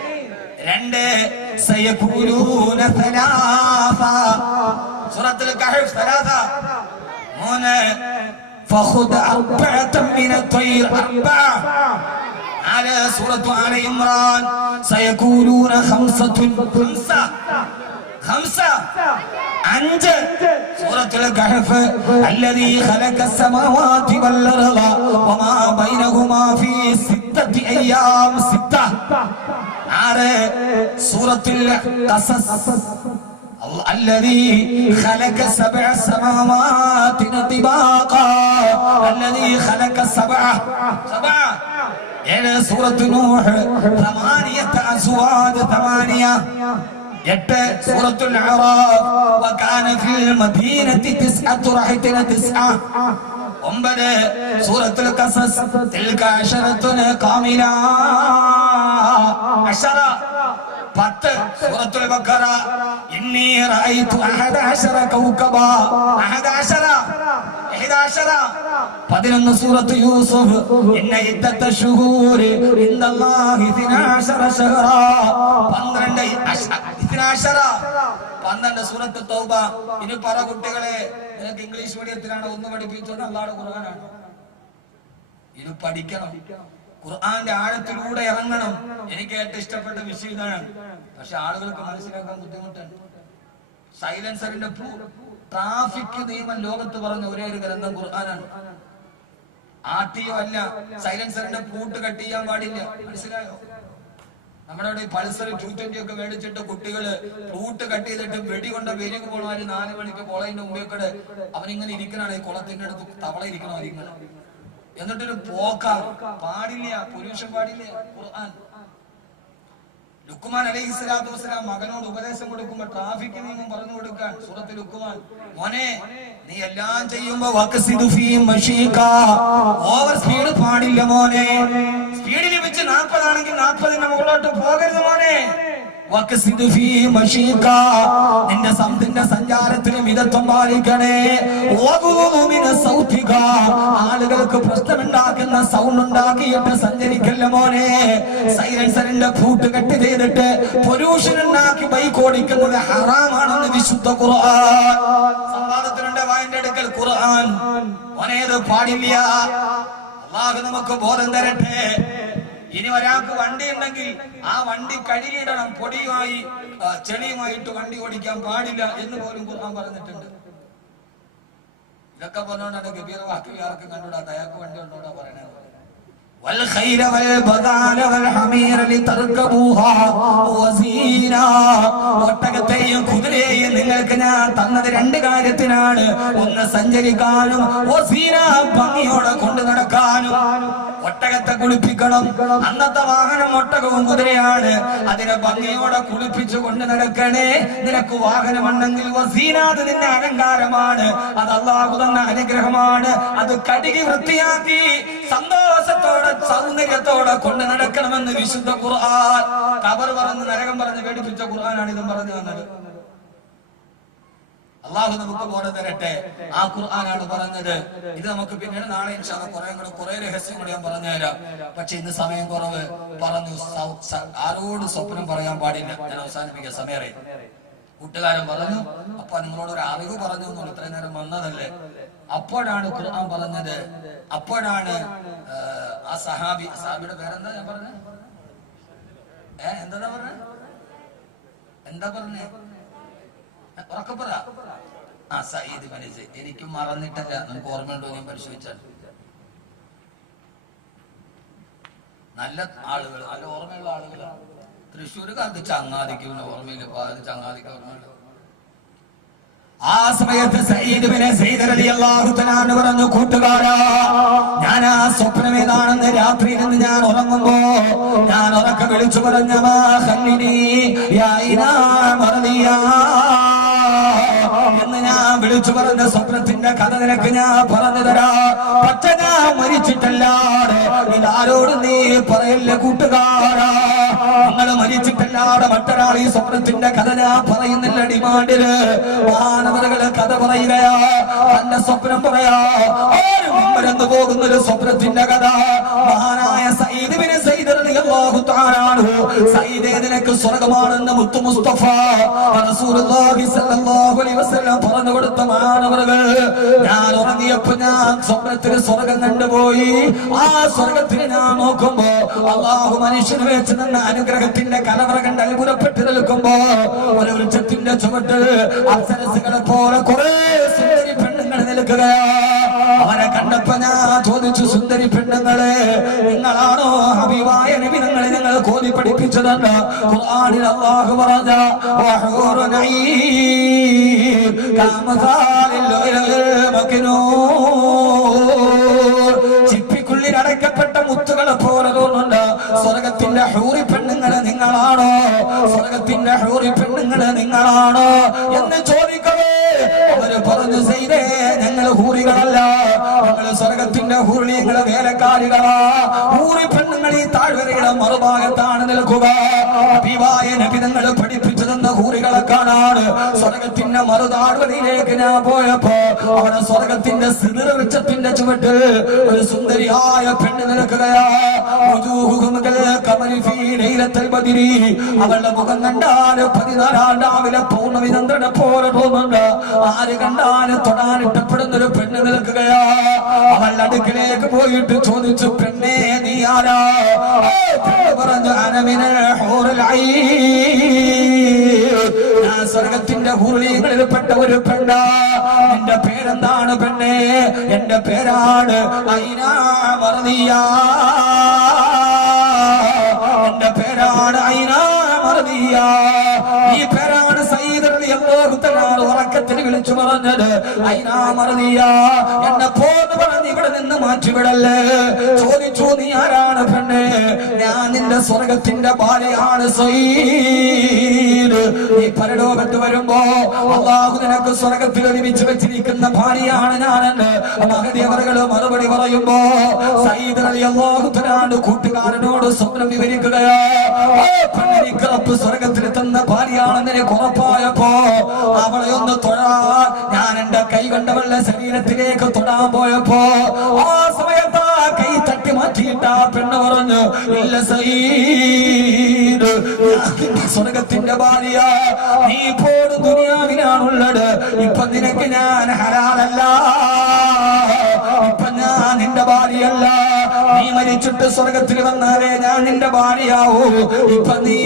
2 സയഖൂലൂന സലാസ. സൂറത്തുൽ കഹ്ഫ് 3. 3 فخذ 4 من الطير 4. على سورة آل عمران سيكونون 5. 5 സൂറത്തുൽ കഹ്ഫ് അല്ലദീ ഖലഖസ് സമാവാതി വൽ അർള വമാ ബൈനഹുമാ ഫീ 6 അയ്യാം 6 6 സൂറത്തുൽ ഖസസ് الذي خلق 7 سماوات طباقا الذي خلق 7 سورة نوح 8 أزواج 8 سورة الأعراف وكان في المدينة 9 رحتنا 9 سورة القصص تلك 10 كاملة 10 സൂറത്തുൽ ബഖറ ഇന്നി റഅയ്തു 11 കൗകബ 11 സൂറത്ത് യൂസുഫ് ഇന്ന ഇദ്ദത ശുഹൂരി ഇൻദല്ലാഹി 12 ശഹറാ 12 സൂറത്ത് തൗബ. ഇനി പറ കുട്ടികളെ, നിനക്ക് ഇംഗ്ലീഷ് മീഡിയത്തിലാണ് ഒന്ന് പഠിപ്പിച്ചത് അല്ലാഹുവിന്റെ ഖുർആനാണ്. ഇത് പഠിക്കണം, ഖുർആന്റെ ആഴത്തിലൂടെ ഇറങ്ങണം. എനിക്ക് ഏറ്റവും ഇഷ്ടപ്പെട്ട വിഷയം ഇതാണ്. പക്ഷെ ആളുകൾക്ക് മനസ്സിലാക്കാൻ ബുദ്ധിമുട്ടാണ്. സൈലൻസറിന്റെ ട്രാഫിക് നിയമം ലോകത്ത് പറഞ്ഞ ഒരേ ഒരു ഗ്രന്ഥം ഖുർആനാണ്. ആർടിഒ അല്ല. സൈലൻസറിന്റെ പൂട്ട് കട്ട് ചെയ്യാൻ പാടില്ല. മനസ്സിലായോ? നമ്മുടെ ഇവിടെ പൾസർ 220 ഒക്കെ മേടിച്ചിട്ട് കുട്ടികള് പൂട്ട് കട്ട് ചെയ്തിട്ട് വെടികൊണ്ട വെരിക്ക് പോണമാര് 4 മണിക്ക് കോളേജിന്റെ മുമ്പേക്കൂടെ അവനിങ്ങനെ ഇരിക്കണാണ്. ഈ കുളത്തിന്റെ അടുത്ത് തവള ഇരിക്കണമായിരിക്കണം. എന്നിട്ടൊരു പോക്ക പാടില്ല, പൊല്യൂഷൻ പാടില്ല. ഖുർആൻ ലുക്മാൻ അലൈഹിസ്സലാത്തു വസ്സലാം മകനോട് ഉപദേശം കൊടുക്കുമ്പോ ട്രാഫിക് നിയമം പറഞ്ഞു കൊടുക്കാൻ സൂറത്തുൽ ലുക്മാൻ, മോനെ നീ എല്ലാം ചെയ്യുമ്പോ വഖസിദു ഫീ മശീക, ഓവർ സ്പീഡ് പാടില്ല മോനെ. സ്പീഡ് ലിമിറ്റ് 40 ആണെങ്കിൽ 40ന് മുകളിലോട്ട് പോകരുത് മോനെ. വഖസിദു ഫീ മശീക, നിന്റെ സംതിന്റെ സഞ്ചാരത്തിന് മിതത്വം പാലിക്കണേ. വഖുദു മിന സൗതിക, ആളുകൾക്ക് പ്രശ്നമുണ്ടാക്കുന്ന സൗണ്ട് ഉണ്ടാക്കിയിട്ട് സഞ്ചരിക്കല്ല മോനെ. സൈലൻസറിന്റെ പൂട്ട് കെട്ടി ചെയ്തിട്ട് പൊല്യൂഷൻ ഉണ്ടാക്കി ബൈക്ക് ഓടിക്കുന്നത് ഹറാമാണെന്ന് വിശുദ്ധ ഖുർആൻ. സംവാദത്തിനുണ്ട് വായന്റെ അടുക്കൽ ഖുർആൻ. മോനേത് പാടില്ല. അല്ലാഹു നമുക്ക് ബോധം തരട്ടെ. ഇനി ഒരാൾക്ക് വണ്ടി ഉണ്ടെങ്കിൽ ആ വണ്ടി കഴുകിയിടണം. പൊടിയുമായി ചെളിയുമായിട്ട് വണ്ടി ഓടിക്കാൻ പാടില്ല എന്ന് പോലും ഖുർആൻ പറഞ്ഞിട്ടുണ്ട്. ഇതൊക്കെ പറഞ്ഞുകൊണ്ടാണ് ഗബീർ വാക്ക് ആർക്കും കണ്ടുകൂടാ. അയാൾക്ക് വണ്ടി ഉണ്ടോടാ പറയണത്. والخيل والبغال والحمير لتركبوها وزينا, ഒട്ടകത്തെയും കുതിരയെയും നിങ്ങൾക്ക് ഞാൻ തന്നത് 2 കാര്യത്തിനാണ്. ഒന്ന് സഞ്ചരിക്കാനും വസീന, ഭംഗിയോടെ കൊണ്ടു നടക്കാനും. ഒട്ടകത്തെ കുളിപ്പിക്കണം. അന്നത്തെ വാഹനം ഒട്ടകവും കുതിരയാണ്. അതിനെ ഭംഗിയോടെ കുളിപ്പിച്ചു കൊണ്ട് നടക്കണേ. നിനക്ക് വാഹനമുണ്ടെങ്കിൽ വസീന, അത് നിന്റെ അലങ്കാരമാണ്. അത് അല്ലാഹു തന്ന അനുഗ്രഹമാണ്. അത് കഴുകി വൃത്തിയാക്കി സന്തോഷത്തോടെ സൗന്ദര്യത്തോടെ കൊണ്ട് നടക്കണമെന്ന് വിശുദ്ധ ഖുർആൻ. ഖബർ പറഞ്ഞ് നരകം പറഞ്ഞ് പേടിപ്പിച്ച ഖുർആനാണ് ഇതും പറഞ്ഞു തന്നത്. അള്ളാഹു നമുക്ക് ബോധം തരട്ടെ. ആ ഖുർആനാണ് പറഞ്ഞത്. ഇത് നമുക്ക് പിന്നീട് നാളെ ഇൻഷാ അല്ലാഹ് കുറെ രഹസ്യം കൂടി ഞാൻ പറഞ്ഞുതരാം. പക്ഷെ ഇന്ന് സമയം കുറവ്. പറഞ്ഞു ആരോട് സ്വപ്നം പറയാൻ പാടില്ല. ഞാൻ അവസാനിപ്പിക്കാൻ സമയം. കൂട്ടുകാരൻ പറഞ്ഞു, അപ്പൊ നിങ്ങളോട് ഒരു അറിവ് പറഞ്ഞു എന്നുള്ളൂ. ഇത്രയും നേരം വന്നതല്ലേ. അപ്പോഴാണ് ഖുർആൻ പറഞ്ഞത്. അപ്പോഴാണ് ആ സഹാബിയുടെ പേരെന്താ ഞാൻ പറഞ്ഞത്? എന്താ പറഞ്ഞേ? ഉറക്കപ്പുറ. ആ സയ്യിദ് മനിസ്. എനിക്കും മറന്നിട്ടല്ല. നമുക്ക് ഓർമ്മയുണ്ടോ ഞാൻ പരിശോധിച്ചാൽ. നല്ല ആളുകൾ, നല്ല ഓർമ്മയുള്ള ആളുകളാണ്. തൃശ്ശൂരുകാർക്ക് ചങ്ങാതിക്ക് ഓർമ്മയില്ല. ചങ്ങാതിക്ക് ഓർമ്മയില്ല. ആ സമയത്ത് സയ്യിദ് ബിൻ സയ്യിദ് റളിയല്ലാഹു തആല അൻഹു പറഞ്ഞു, കൂട്ടുകാരാ, ഞാൻ ആ സ്വപ്നം ഏതാണെന്ന് രാത്രിയിൽ നിന്ന് ഞാൻ ഉറങ്ങുമ്പോ ഞാൻ ഉറക്കെ വിളിച്ചു പറഞ്ഞ മാ ഖല്ലിനി യാ ഇനാ മർദിയാ എന്ന് ഞാൻ വിളിച്ചു പറഞ്ഞ സ്വപ്നത്തിന്റെ കഥ നിനക്ക് ഞാൻ പറഞ്ഞു തരാം. പക്ഷെ ഞാൻ മരിച്ചിട്ടല്ലാതെ ഇതാരോട് നീ പറയല്ല കൂട്ടുകാരാ. നിങ്ങൾ മരിച്ചിട്ടല്ലാതെ മറ്റൊരാൾ ഈ സ്വപ്നത്തിന്റെ കഥ ഞാൻ പറയുന്നില്ല. ഡിമാൻഡില് മഹാനവറുകള് കഥ പറയുകയാ. തന്റെ സ്വപ്നം പറയാ. ആരും പിന്മരന്നു പോകുന്ന ഒരു സ്വപ്നത്തിന്റെ കഥ. മഹാനായ സയ്യിദ് ബിൻ സയ്യിദ് റളിയല്ലാഹു തആല അൻഹു സയ്യിദേ നിനക്ക് സ്വർഗ്ഗമാണെന്ന് മുത്തു മുസ്തഫ റസൂലുള്ളാഹി സ്വല്ലല്ലാഹു അലൈഹി വസല്ലം പറഞ്ഞു കൊടുത്ത മാനവറുകൾ. ഞാൻ ഉറങ്ങിയപ്പോൾ ഞാൻ സ്വപ്നത്തിൽ സ്വർഗ്ഗം കണ്ടുപോയി. ആ സ്വർഗ്ഗത്തിൽ ഞാൻ നോക്കുമ്പോ അല്ലാഹു മനുഷ്യന് വെച്ച് തന്ന അനുഗ്രഹത്തിന്റെ കലവറ കണ്ട് അത്ഭുതപ്പെട്ട് നിൽക്കുമ്പോ ഒരു വൃക്ഷത്തിന്റെ ചുവട്ട് അപ്സരസുകളെ പോലെ കുറെ സുന്ദരി പെണ്ണുങ്ങൾ നിൽക്കുകയാ. അവരെ കണ്ടപ്പോ ഞാൻ ചോദിച്ചു, സുന്ദരി പെണ്ണുങ്ങളെ നിങ്ങളാണോ ഹബീബായ നബി നിങ്ങളെ ഞങ്ങൾ കോതി പഠിപ്പിച്ചതെന്ന് ഖുർആനിൽ അല്ലാഹു പറഞ്ഞ വഹൂറുൻ അഈൻ കമസാലിൽ മക്നൂൻ ചിപ്പിക്കുള്ളിൽ അടക്കപ്പെട്ട മുത്തുകളെ പോലെ തോന്നുന്നുണ്ട്. സ്വർഗത്തിന്റെ ഹൂറി പെണ്ണുങ്ങളെ നിങ്ങളാണോ? സ്വർഗത്തിന്റെ ഹൂറി പെണ്ണുങ്ങളെ നിങ്ങളാണോ എന്ന് ചോദിക്കവേ അവര് പറഞ്ഞു, സയ്യിദേ ഞങ്ങൾ ഹൂറികളല്ല, ഞങ്ങള് സ്വർഗത്തിന്റെ ഹൂറി, ഞങ്ങളെ വേലക്കാരികളാ. ഹൂറി പെണ്ണുങ്ങൾ ഈ താഴ്വരയുടെ മറുഭാഗത്താണ് നിൽക്കുക. ഹബീബായ നബി നിങ്ങൾ പഠിപ്പിച്ചു തന്ന ഹൂറികളെ കാണാണ്. സ്വർഗത്തിന്റെ മറുതാഴ്വരയിലേക്ക് ഞാൻ പോയപ്പോ അവിടെ സ്വർഗത്തിന്റെ സിദ്ർ വൃക്ഷത്തിന്റെ ചുവട്ടിൽ ഒരു സുന്ദരിയായ പെണ്ണ് നിൽക്കുകയാ. അവളുടെ മുഖം കണ്ടാല് 14 രാവിലെ പൗർണമി ചന്ദ്രനെ പോലെ തോന്നുന്നുണ്ട്. ആര് കണ്ടാലും തൊടാൻ ഇഷ്ടപ്പെടുന്ന ഒരു പെണ്ണ് നിൽക്കുകയാ. അവളുടെ അടുക്കിലേക്ക് പോയിട്ട് ചോദിച്ചു, പെണ്ണേ നീ ആരാ? പെണ്ണ് പറഞ്ഞു, അനമിനൽ ഹൂറുൽ ഐൻ, ഞാൻ സ്വർഗത്തിന്റെ ഹൂറികളിൽപ്പെട്ട ഒരു പെണ്ണാ. എന്റെ പേരെന്താണ് പെണ്ണേ? എന്റെ പേരാണ് ഐനാ മർദിയ. എന്റെ പേരാണ് ഐനാ മർദിയ. ഈ പേരാണ് സയ്യിദ് റളിയല്ലാഹു തആല ഉറക്കത്തിന് വിളിച്ചു പറഞ്ഞത്. ഐനാ മർദിയ, എന്നെ പോന്ന് പറഞ്ഞ് ഇവിടെ നിന്ന് മാറ്റിവിടല്ലേ. ചോദിച്ചു, നീ ആരാണ് പെണ്ണേ? ഞാൻ നിന്റെ സ്വർഗത്തിന്റെ ഭാര്യയാണ് സയ്യിദ്. നീ പരലോകത്ത് വരുമ്പോ അല്ലാഹു നിനക്ക് സ്വർഗത്തിൽ ഒരുമിച്ച് വെച്ചിരിക്കുന്ന ഭാര്യയാണ് ഞാനെന്ന് മഹദി അവറുകൾ മറുപടി പറയുമ്പോ സയ്യിദ് റളിയല്ലാഹു തആല കൂട്ടുകാരനോട് സ്വപ്നം വിവരിക്കുകയാ. പെണ്ണിനിക്ക് റബ്ബ് സ്വർഗത്തിൽ തന്ന ഭാര്യയാണെന്ന് എനിക്ക് ഉറപ്പായപ്പോ അവളെ ഒന്ന് തൊഴാൻ ഞാൻ എന്റെ കൈ കൊണ്ടവളുടെ ശരീരത്തിലേക്ക് തൊടാൻ പോയപ്പോ ആ സമയത്ത് ആ കൈ തട്ടി മാറ്റിയിട്ട് ആ പെണ്ണ് പറഞ്ഞു, ഇല്ല സയ്യിദ്, സ്വർഗത്തിന്റെ ഭാര്യ നീ ഇപ്പോൾ ദുനിയാവിലാണുള്ളത്. ഇപ്പൊ നിനക്ക് ഞാൻ ഹലാലല്ല, ഇപ്പൊ ഞാൻ നിന്റെ ഭാര്യയല്ല. നീ മരിച്ചിട്ട് സ്വർഗത്തിൽ വന്നാലേ ഞാൻ നിന്റെ ഭാര്യയാവൂ. ഇപ്പൊ നീ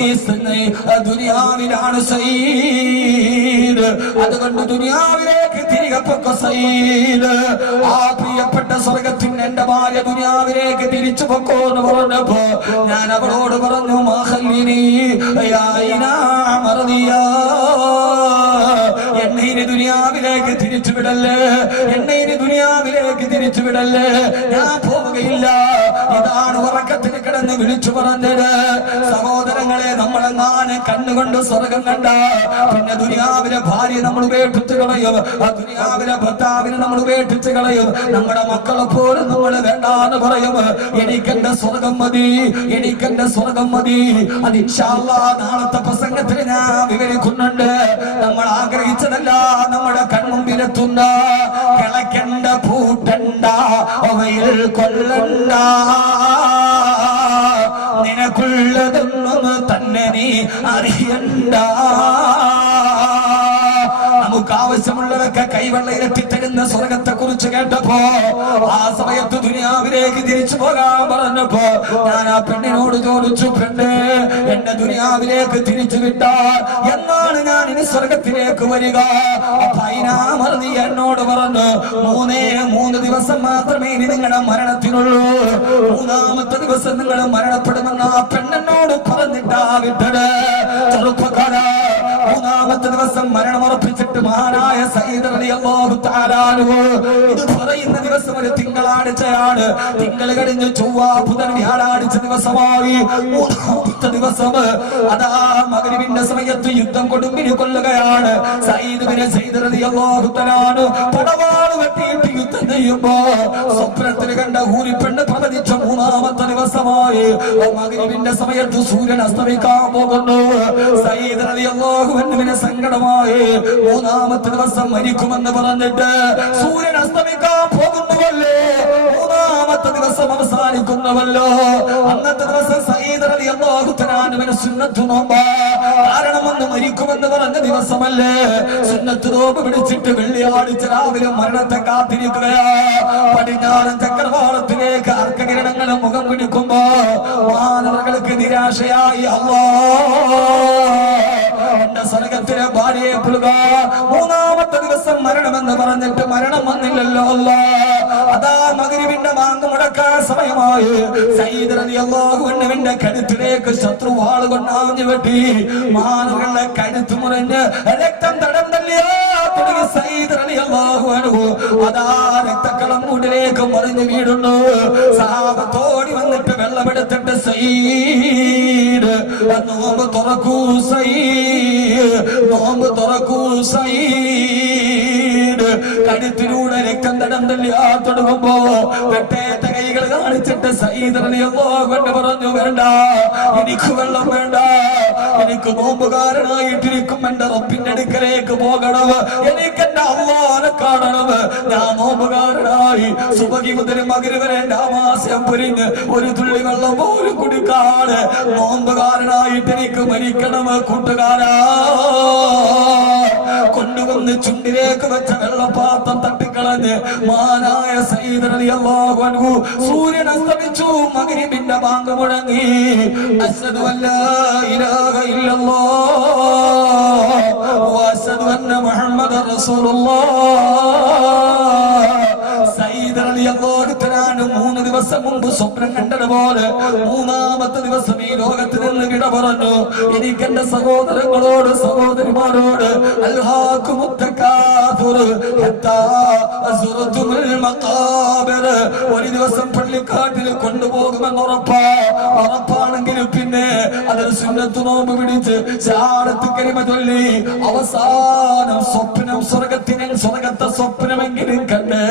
ദുനിയാവിലാണ് സയ്യിദ്. അതുകൊണ്ട് ദുനിയാവിലേക്ക് തിരികെ പൊക്ക സയ്യിദ്. ആ പ്രിയപ്പെട്ട സ്വർഗത്തിന് എന്റെ ഭാര്യ ദുനിയാവിലേക്ക് തിരിച്ചു പൊക്കോ എന്ന് പറഞ്ഞപ്പോ ഞാൻ അവളോട് പറഞ്ഞു, മാഖല്ലിനി യാ ഐനാ മർദിയ, എന്നെ ഇനി ദുനിയാവിലേക്ക് തിരിച്ചുവിടല്ലേ, എന്നെ ഇനി ദുനിയാവിലേക്ക് തിരിച്ചുവിടല്ലേ, ഞാൻ പോവുകയില്ല. ഇതാണ് ഉറക്കത്തിന് കിടന്ന് വിളിച്ചു പറഞ്ഞത്. സഹോദരങ്ങളെ, നമ്മളെങ്ങാനും കണ്ണുകൊണ്ട് സ്വർഗം കണ്ട പിന്നെ ദുനിയാവിലെ ഭാര്യ നമ്മൾ ഉപേക്ഷിച്ച് കളയും, ആ ദുനിയാവിലെ ഭർത്താവിനെ നമ്മൾ ഉപേക്ഷിച്ച് കളയും, നമ്മുടെ മക്കളെ പോലും നമ്മൾ വേണ്ടാന്ന് പറയും. എനിക്കെന്റെ സ്വർഗം മതി, എനിക്കെന്റെ സ്വർഗം മതി. അത് ഇൻഷാ അല്ലാഹ് നാളത്തെ പ്രസംഗത്തിൽ ഞാൻ വിവരിക്കുന്നുണ്ട്. നമ്മൾ ആഗ്രഹിച്ചതല്ല നമ്മുടെ കൺമുമ്പിലെത്തുന്ന കിളക്കണ്ട പൂട്ടണ്ട അവയിൽ കൊല്ലണ്ട, നിനക്കുള്ളതൊന്നും തന്നെ നീ അറിയണ്ട. നമുക്ക് ആവശ്യമുള്ളതൊക്കെ കൈവെള്ളയിലെത്തി തരുന്ന സ്വർഗത്തെ കുറിച്ച് കേട്ടപ്പോ ആ സമയത്ത് ദുനിയാവിലേക്ക് തിരിച്ചു പോകാൻ പറഞ്ഞപ്പോ ഞാൻ ആ പെണ്ണിനോട് ചോദിച്ചു, പെണ്ണ് എന്റെ ദുനിയാവിലേക്ക് തിരിച്ചു വിട്ടാൽ എന്നാണ് ഞാൻ ഇനി സ്വർഗത്തിലേക്ക് വരിക? അപ്പൊ ഐനാ മർദിയ എന്നോട് പറഞ്ഞു, 3 ദിവസം മാത്രമേ ഇനി നിങ്ങളുടെ മരണത്തിനുള്ളൂ. 3ാമത്തെ ദിവസം നിങ്ങൾ മരണപ്പെടുമെന്ന് ആ പെണ്ണെന്നോട് പറഞ്ഞിട്ടാ വിട്ടത്. ചെറുപ്പക്കാരാ, 3ാമത്തെ ദിവസം മരണം ഉറപ്പിച്ചിട്ട് മഹാനായ സയ്യിദ് റളിയല്ലാഹു തആല അൻഹു ഇത് പറയുന്ന ദിവസം ഒരു തിങ്കളാഴ്ചയാണ്. തിങ്കൾ കഴിഞ്ഞ് ചൊവ്വ ബുധൻ വ്യാഴാഴ്ച ദിവസമായി 3ാമത്തെ ദിവസം അതാ മഗ്രിബിന്റെ സമയത്ത് യുദ്ധം കൊടുമ്പിരി കൊല്ലുകയാണ്. സയ്യിദ് ബിൻ സയ്യിദ് റളിയല്ലാഹു തആല പടവാൾ വെട്ടിയിട്ട് യുദ്ധം ചെയ്യുമ്പോ സ്വപ്നത്തിൽ കണ്ട ഊരിപ്പെണ്ണ് പ്രവചിച്ച മൂന്നാമത്തെ ദിവസമായി മഗ്‌രിബിന്റെ സമയത്ത് സൂര്യൻ അസ്തമിക്കാൻ പോകുന്നു. സയ്യിദ് റളിയല്ലാഹു അൻഹുവിന് സങ്കടമായി. മൂന്നാമത്തെ ദിവസം മരിക്കുമെന്ന് പറഞ്ഞിട്ട് സൂര്യൻ അസ്തമിക്കാൻ പോകുന്നുവല്ലേ, മൂന്നാമത്തെ ദിവസം അവസാനിക്കുന്നുവല്ലോ. അന്നത്തെ ദിവസം സയ്യിദ് റളിയല്ലാഹു തആലാവിന് സുന്നത്ത് നോമ്പ്. കാരണം അന്ന് മരിക്കുമെന്ന് പറഞ്ഞ ദിവസമല്ലേ. സുന്നത്ത് നോമ്പ് പിടിച്ചിട്ട് വെള്ളിയാഴ്ച രാവിലെ മരണത്തെ കാത്തിരിക്കുകയാ. പടിഞ്ഞാറൻ ചക്രവാളത്തിലേക്ക് അർക്കകിരണങ്ങളും മുഖം പിടിക്കുമ്പോ മാനവർക്ക് നിരാശയായി. എന്റെ സ്വർഗത്തിലെ ഭാര്യയെ പുലുക. മൂന്നാമത്തെ ദിവസം മരണമെന്ന് പറഞ്ഞിട്ട് മരണം വന്നില്ലല്ലോ. അതാ മഗ്‌രിബിന്റെ ബാങ്ക് മുടക്കാൻ സമയമായി. സയ്യിദ് റളിയല്ലാഹു അൻഹുവിന്റെ കഴുത്തിലേക്ക് ശത്രു വാളുകൊണ്ട് ആഞ്ഞു വെട്ടി. മാനവരുടെ കഴുത്ത് മുറിഞ്ഞ് രക്തം തടം തള്ളിയാ തുടങ്ങി സയ്യിദ് റളിയല്ലാഹു അൻഹു അതാ രക്തക്കളം മുടിലേക്ക് മറിഞ്ഞു വീഴുന്നു. സഹാബത്തോടി വന്നിട്ട് വെള്ളമെടുത്തിട്ട് സയ്യിദ് നോമ്പ് തുറക്കൂ സയ്യിദ്, നോമ്പ് തുറക്കൂ സയ്യിദ്. കഴുത്തിലൂടെ രക്തം തടം തള്ളിയാ തുടങ്ങുമ്പോ വെട്ടേറ്റ കൈകൾ കാണിച്ചിട്ട് സയ്യിദ് റളിയല്ലാഹു അൻഹു പറഞ്ഞു, വേണ്ട, എനിക്ക് വെള്ളം വേണ്ട, എനിക്ക് നോമ്പുകാരനായിട്ടിരിക്കും എന്റെ റബ്ബിന്റെ അടുക്കലേക്ക് പോകണം, എനിക്ക് എന്റെ അല്ലാഹുവിനെ കാണണം. ഞാൻ നോമ്പുകാരനായി സുബഹി മുതൽ മഗ്‌രിബ് വരെ എന്റെ ആമാശയം പൊരിഞ്ഞ് ഒരു തുള്ളി വെള്ളം പോലും കുടിക്കാതെ നോമ്പുകാരനായിട്ട് എനിക്ക് മരിക്കണം. കൂട്ടുകാരാ, കൊണ്ടുവന്ന് ചുണ്ടിലേക്ക് വെച്ച വെള്ളപ്പാത്രം തട്ടിക്കളഞ്ഞ് മാനായ സയ്യിദ് റളിയല്ലാഹു അൻഹു സൂര്യൻ അസ്തമിച്ചു. മഗ്‌രിബിന്റെ ബാങ്ക് മുഴങ്ങി. അശ്ഹദു അല്ലാ ഇലാഹ ഇല്ലല്ലാഹ് വ അശ്ഹദു അന്ന മുഹമ്മദർ റസൂലുള്ളാഹ്. സയ്യിദ് റളിയല്ലാഹു തആല 3 ദിവസം മുമ്പ് സ്വപ്നം കണ്ടതുപോലെ മൂന്നാമത്തെ ദിവസം ഈ ലോകത്തിൽ നിന്ന് വിട പറഞ്ഞു. എനിക്ക് എന്റെ സഹോദരങ്ങളോട് സഹോദരിമാരോട് അൽഹാകുമുത് തകാസുർ ഹത്താ അസ്റതുൽ മഖാബിർ, ഒരു ദിവസം പള്ളിക്കാട്ടിൽ കൊണ്ടുപോകുമെന്ന് ഉറപ്പാണെങ്കിൽ പിന്നെ അതിൽ സുന്നത്ത് നോമ്പ് പിടിച്ച് ശഹാദത്ത് കലിമ ചൊല്ലി അവസാനം സ്വപ്നം സ്വർഗത്തെ സ്വപ്നമെങ്കിലും കണ്ട്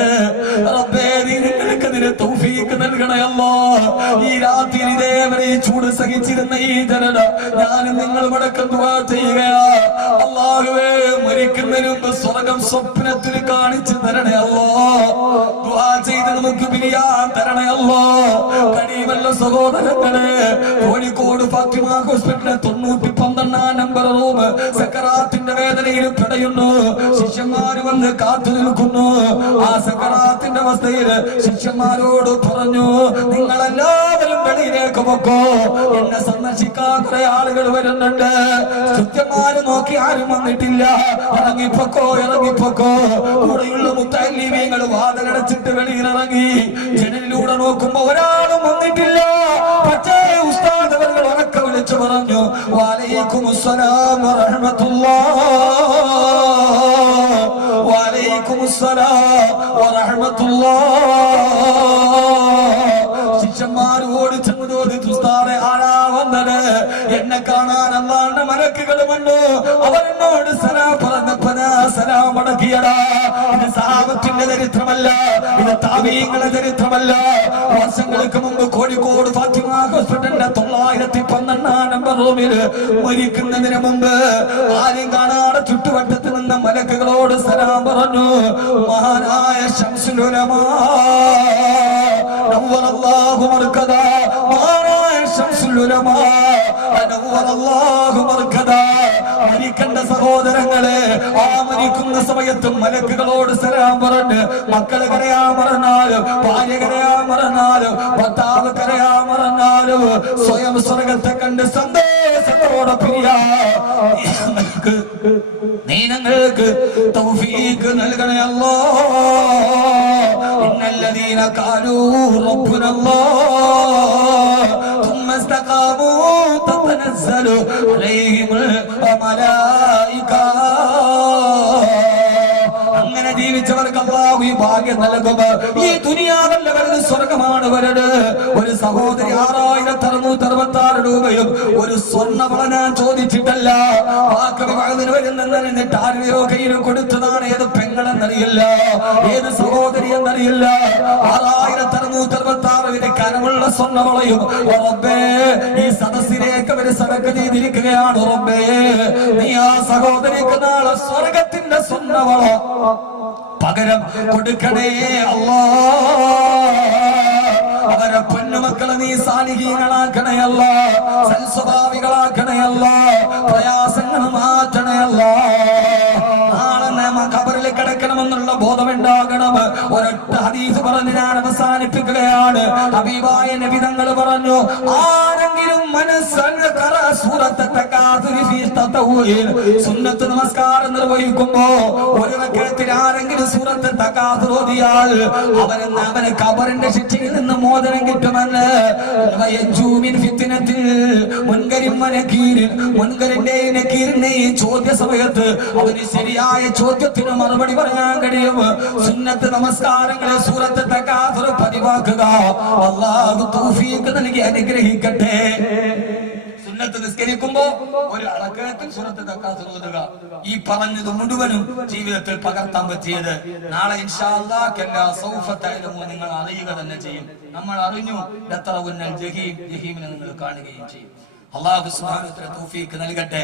റബ്ബേ നീ നിനക്കതിന് തൗഫീഖ് നൽകണേ അല്ലാഹ്. ഈ രാത്രി ഇതേവരെ ചൂട് സഹിച്ചിരുന്ന ഈ ജനത ഞാൻ നിങ്ങൾ മടക്കം ദുആ ചെയ്യുകയാ. അല്ലാഹുവേ, മരിക്കുന്നതിന് മുമ്പ് സ്വർഗം സ്വപ്നത്തിൽ കാണിച്ചു തരണേ അല്ലാഹ്. ദുആ ചെയ്ത് നമുക്ക് പിരിയാൻ തരണേ അല്ലാഹ്. കഴിയുമല്ലോ സഹോദരങ്ങളെ, കോഴിക്കോട് ഫാത്തിമ ഹോസ്പിറ്റലിലെ 912 നമ്പർ റൂം സക്കറാത്തിന്റെ വേദനയിൽ പിടയുന്നു. ശിഷ്യന്മാര് വന്ന് കാത്തു നിൽക്കുന്നു. ആ സക്കറാത്തിന്റെ അവസ്ഥയിൽ ശിഷ്യന്മാരോട് പറഞ്ഞു, നിങ്ങളെല്ലാവരും വെളിയിലേക്ക് പൊക്കോ, എന്നെ സന്ദർശിക്കാൻ കുറെ ആളുകൾ വരുന്നുണ്ട്. കൃത്യന്മാര് നോക്കി ആരും വന്നിട്ടില്ല. ഇറങ്ങിപ്പൊക്കോ, ഇറങ്ങിപ്പൊക്കോ. കൂടെയുള്ള മുത്തഅല്ലിമീങ്ങൾ വാതിലടച്ചിട്ട് വെളിയിലിറങ്ങി. ജനലിലൂടെ നോക്കുമ്പോ ഒരാളും വന്നിട്ടില്ല. പക്ഷേ ഉസ്താദ് അവர்கள் ഉറക്കെ വിളിച്ചു പറഞ്ഞു, വഅലൈക്കുമുസ്സലാം വറഹ്മത്തുള്ളാഹ്, വഅലൈക്കുമുസ്സലാം വറഹ്മത്തുള്ളാഹ്. ശിഷ്യന്മാർ ഓടി ചെന്ന് ചോദിച്ചു, ഉസ്താദേ, ആരാ വന്നത്? എന്നെ കാണാൻ അല്ലാഹുവിന്റെ മലക്കുകൾ വന്നു. അവരെന്നോട് സലാം പറഞ്ഞപ്പോ ഞാൻ സലാം അടക്കിയടാ. ഇത് സഹാബത്തിന്റെ ചരിത്രമല്ല, ഇത് താബീങ്ങളുടെ ചരിത്രമല്ല. വർഷങ്ങൾക്ക് മുമ്പ് കോഴിക്കോട് ഫാത്തിമ ഹോസ്പിറ്റലിന്റെ 912 നമ്പർ റൂമിൽ മരിക്കുന്നതിന് മുമ്പ് ആരും കാണാതെ ചുറ്റുവട്ടത്ത് നിന്ന മലക്കുകളോട് സലാം പറഞ്ഞു. മഹാനായ ശംസുൽ ഉലമാ നവ്വറല്ലാഹു മർകദാ, മഹാനായ ശംസുൽ ഉലമാ നവ്വറല്ലാഹു മർകദാ. മരിക്കേണ്ട സഹോദരങ്ങളെ, ആ മരിക്കുന്ന സമയത്ത് മലക്കുകളോട് സലാം പറഞ്ഞ് മക്കള് കരയാൻ മറന്നാലും, ഭാര്യ കരയാൻ മറന്നാലും, ഭർത്താവ് കരയാൻ മറന്നാലും സ്വയം സ്വർഗത്തെ കണ്ട് സന്തോഷത്തോടെ പിരിയാ. നീ ഞങ്ങൾക്ക് തൗഫീഖ് നൽകണേ അല്ലാഹ്. ഇന്നല്ലദീന ഖാലൂ റബ്ബുനല്ലാഹ് ثم استقاموا تتنزل عليهم الملائكة. അങ്ങനെ ജീവിച്ചവർക്ക് അല്ലാഹു ഈ ഭാഗ്യം നൽകും. ഈ ദുനിയാവല്ല വലുത്, സ്വർഗമാണ് വലുത്. ഒരു സഹോദരി 6666 രൂപയും ഒരു സ്വർണ്ണ വള ഞാൻ ചോദിച്ചിട്ടല്ല. വാക്കവി വരുന്ന എന്നിട്ട് ആരുടെയോ കയ്യിൽ കൊടുത്തതാണ്. ഏത് പെങ്ങളെന്നറിയില്ല, ഏത് സഹോദരി എന്നറിയില്ല. 6666 കനമുള്ള സ്വർണ്ണവളയും റബ്ബേ ഈ സദസ്സിലേക്ക് അവർ സദഖ ചെയ്തിരിക്കുകയാണ്. റബ്ബേ നീ ആ സഹോദരിക്ക് നാളെ സ്വർഗത്തിന്റെ സ്വർണ്ണവള പകരം കൊടുക്കണേ അല്ലാഹ്. അവരെ പൊന്നുമക്കളെ നീ സാലിഹീങ്ങളാക്കണയല്ല, സൽസ്വഭാവികളാക്കണയല്ല, പ്രയാസങ്ങൾ മാറ്റണയല്ല. നാളെ നാം ഖബറിൽ കിടക്കണമെന്നുള്ള ബോധമുണ്ടാകണം. ഒരൊറ്റ ഹദീസ് പറഞ്ഞ് ഞാൻ അവസാനിപ്പിക്കുകയാണ്. ഹബീബായ നബി തങ്ങൾ പറഞ്ഞു, ആരെങ്കിലും സുന്നത്ത് നമസ്കാരം നിർവഹിക്കുമ്പോ ഒരു റക്അത്തിൽ ആരെങ്കിലും സൂറത്ത് തകാസുർ ഓതിയാൽ അവന് ഖബറിന്റെ ശിക്ഷയിൽ നിന്ന് മോചനം കിട്ടുമെന്ന്. മുൻകരിന്റെ ചോദ്യ സമയത്ത് അവന് ശരിയായ ചോദ്യത്തിന് മറുപടി പറയാൻ കഴിയും. സുന്നത്ത് നമസ്കാരങ്ങളെ സൂറത്ത് തകാസുർ പതിവാക്കുക. അല്ലാഹു തൗഫീഖ് നൽകി അനുഗ്രഹിക്കട്ടെ. സുന്നത്ത് നിസ്കരിക്കുമ്പോ ഒരു റക്അത്തിൽ സൂറത്ത് തകാസുർ ഓതുക. ഈ പറഞ്ഞത് മുഴുവനും ജീവിതത്തിൽ പകർത്താൻ പറ്റിയത് നാളെ ഇൻഷാ അല്ലാഹ് കല്ലാ സൗഫ തഅലമു നിങ്ങൾ അറിയുക തന്നെ ചെയ്യും. നമ്മൾ അറിഞ്ഞു ലതറവുന്നൽ ജഹീം, ജഹീമിനെ നിങ്ങൾ കാണുകയും ചെയ്യും. അല്ലാഹു സുബ്ഹാനഹു വ തആല തൗഫീഖ് നൽകട്ടെ.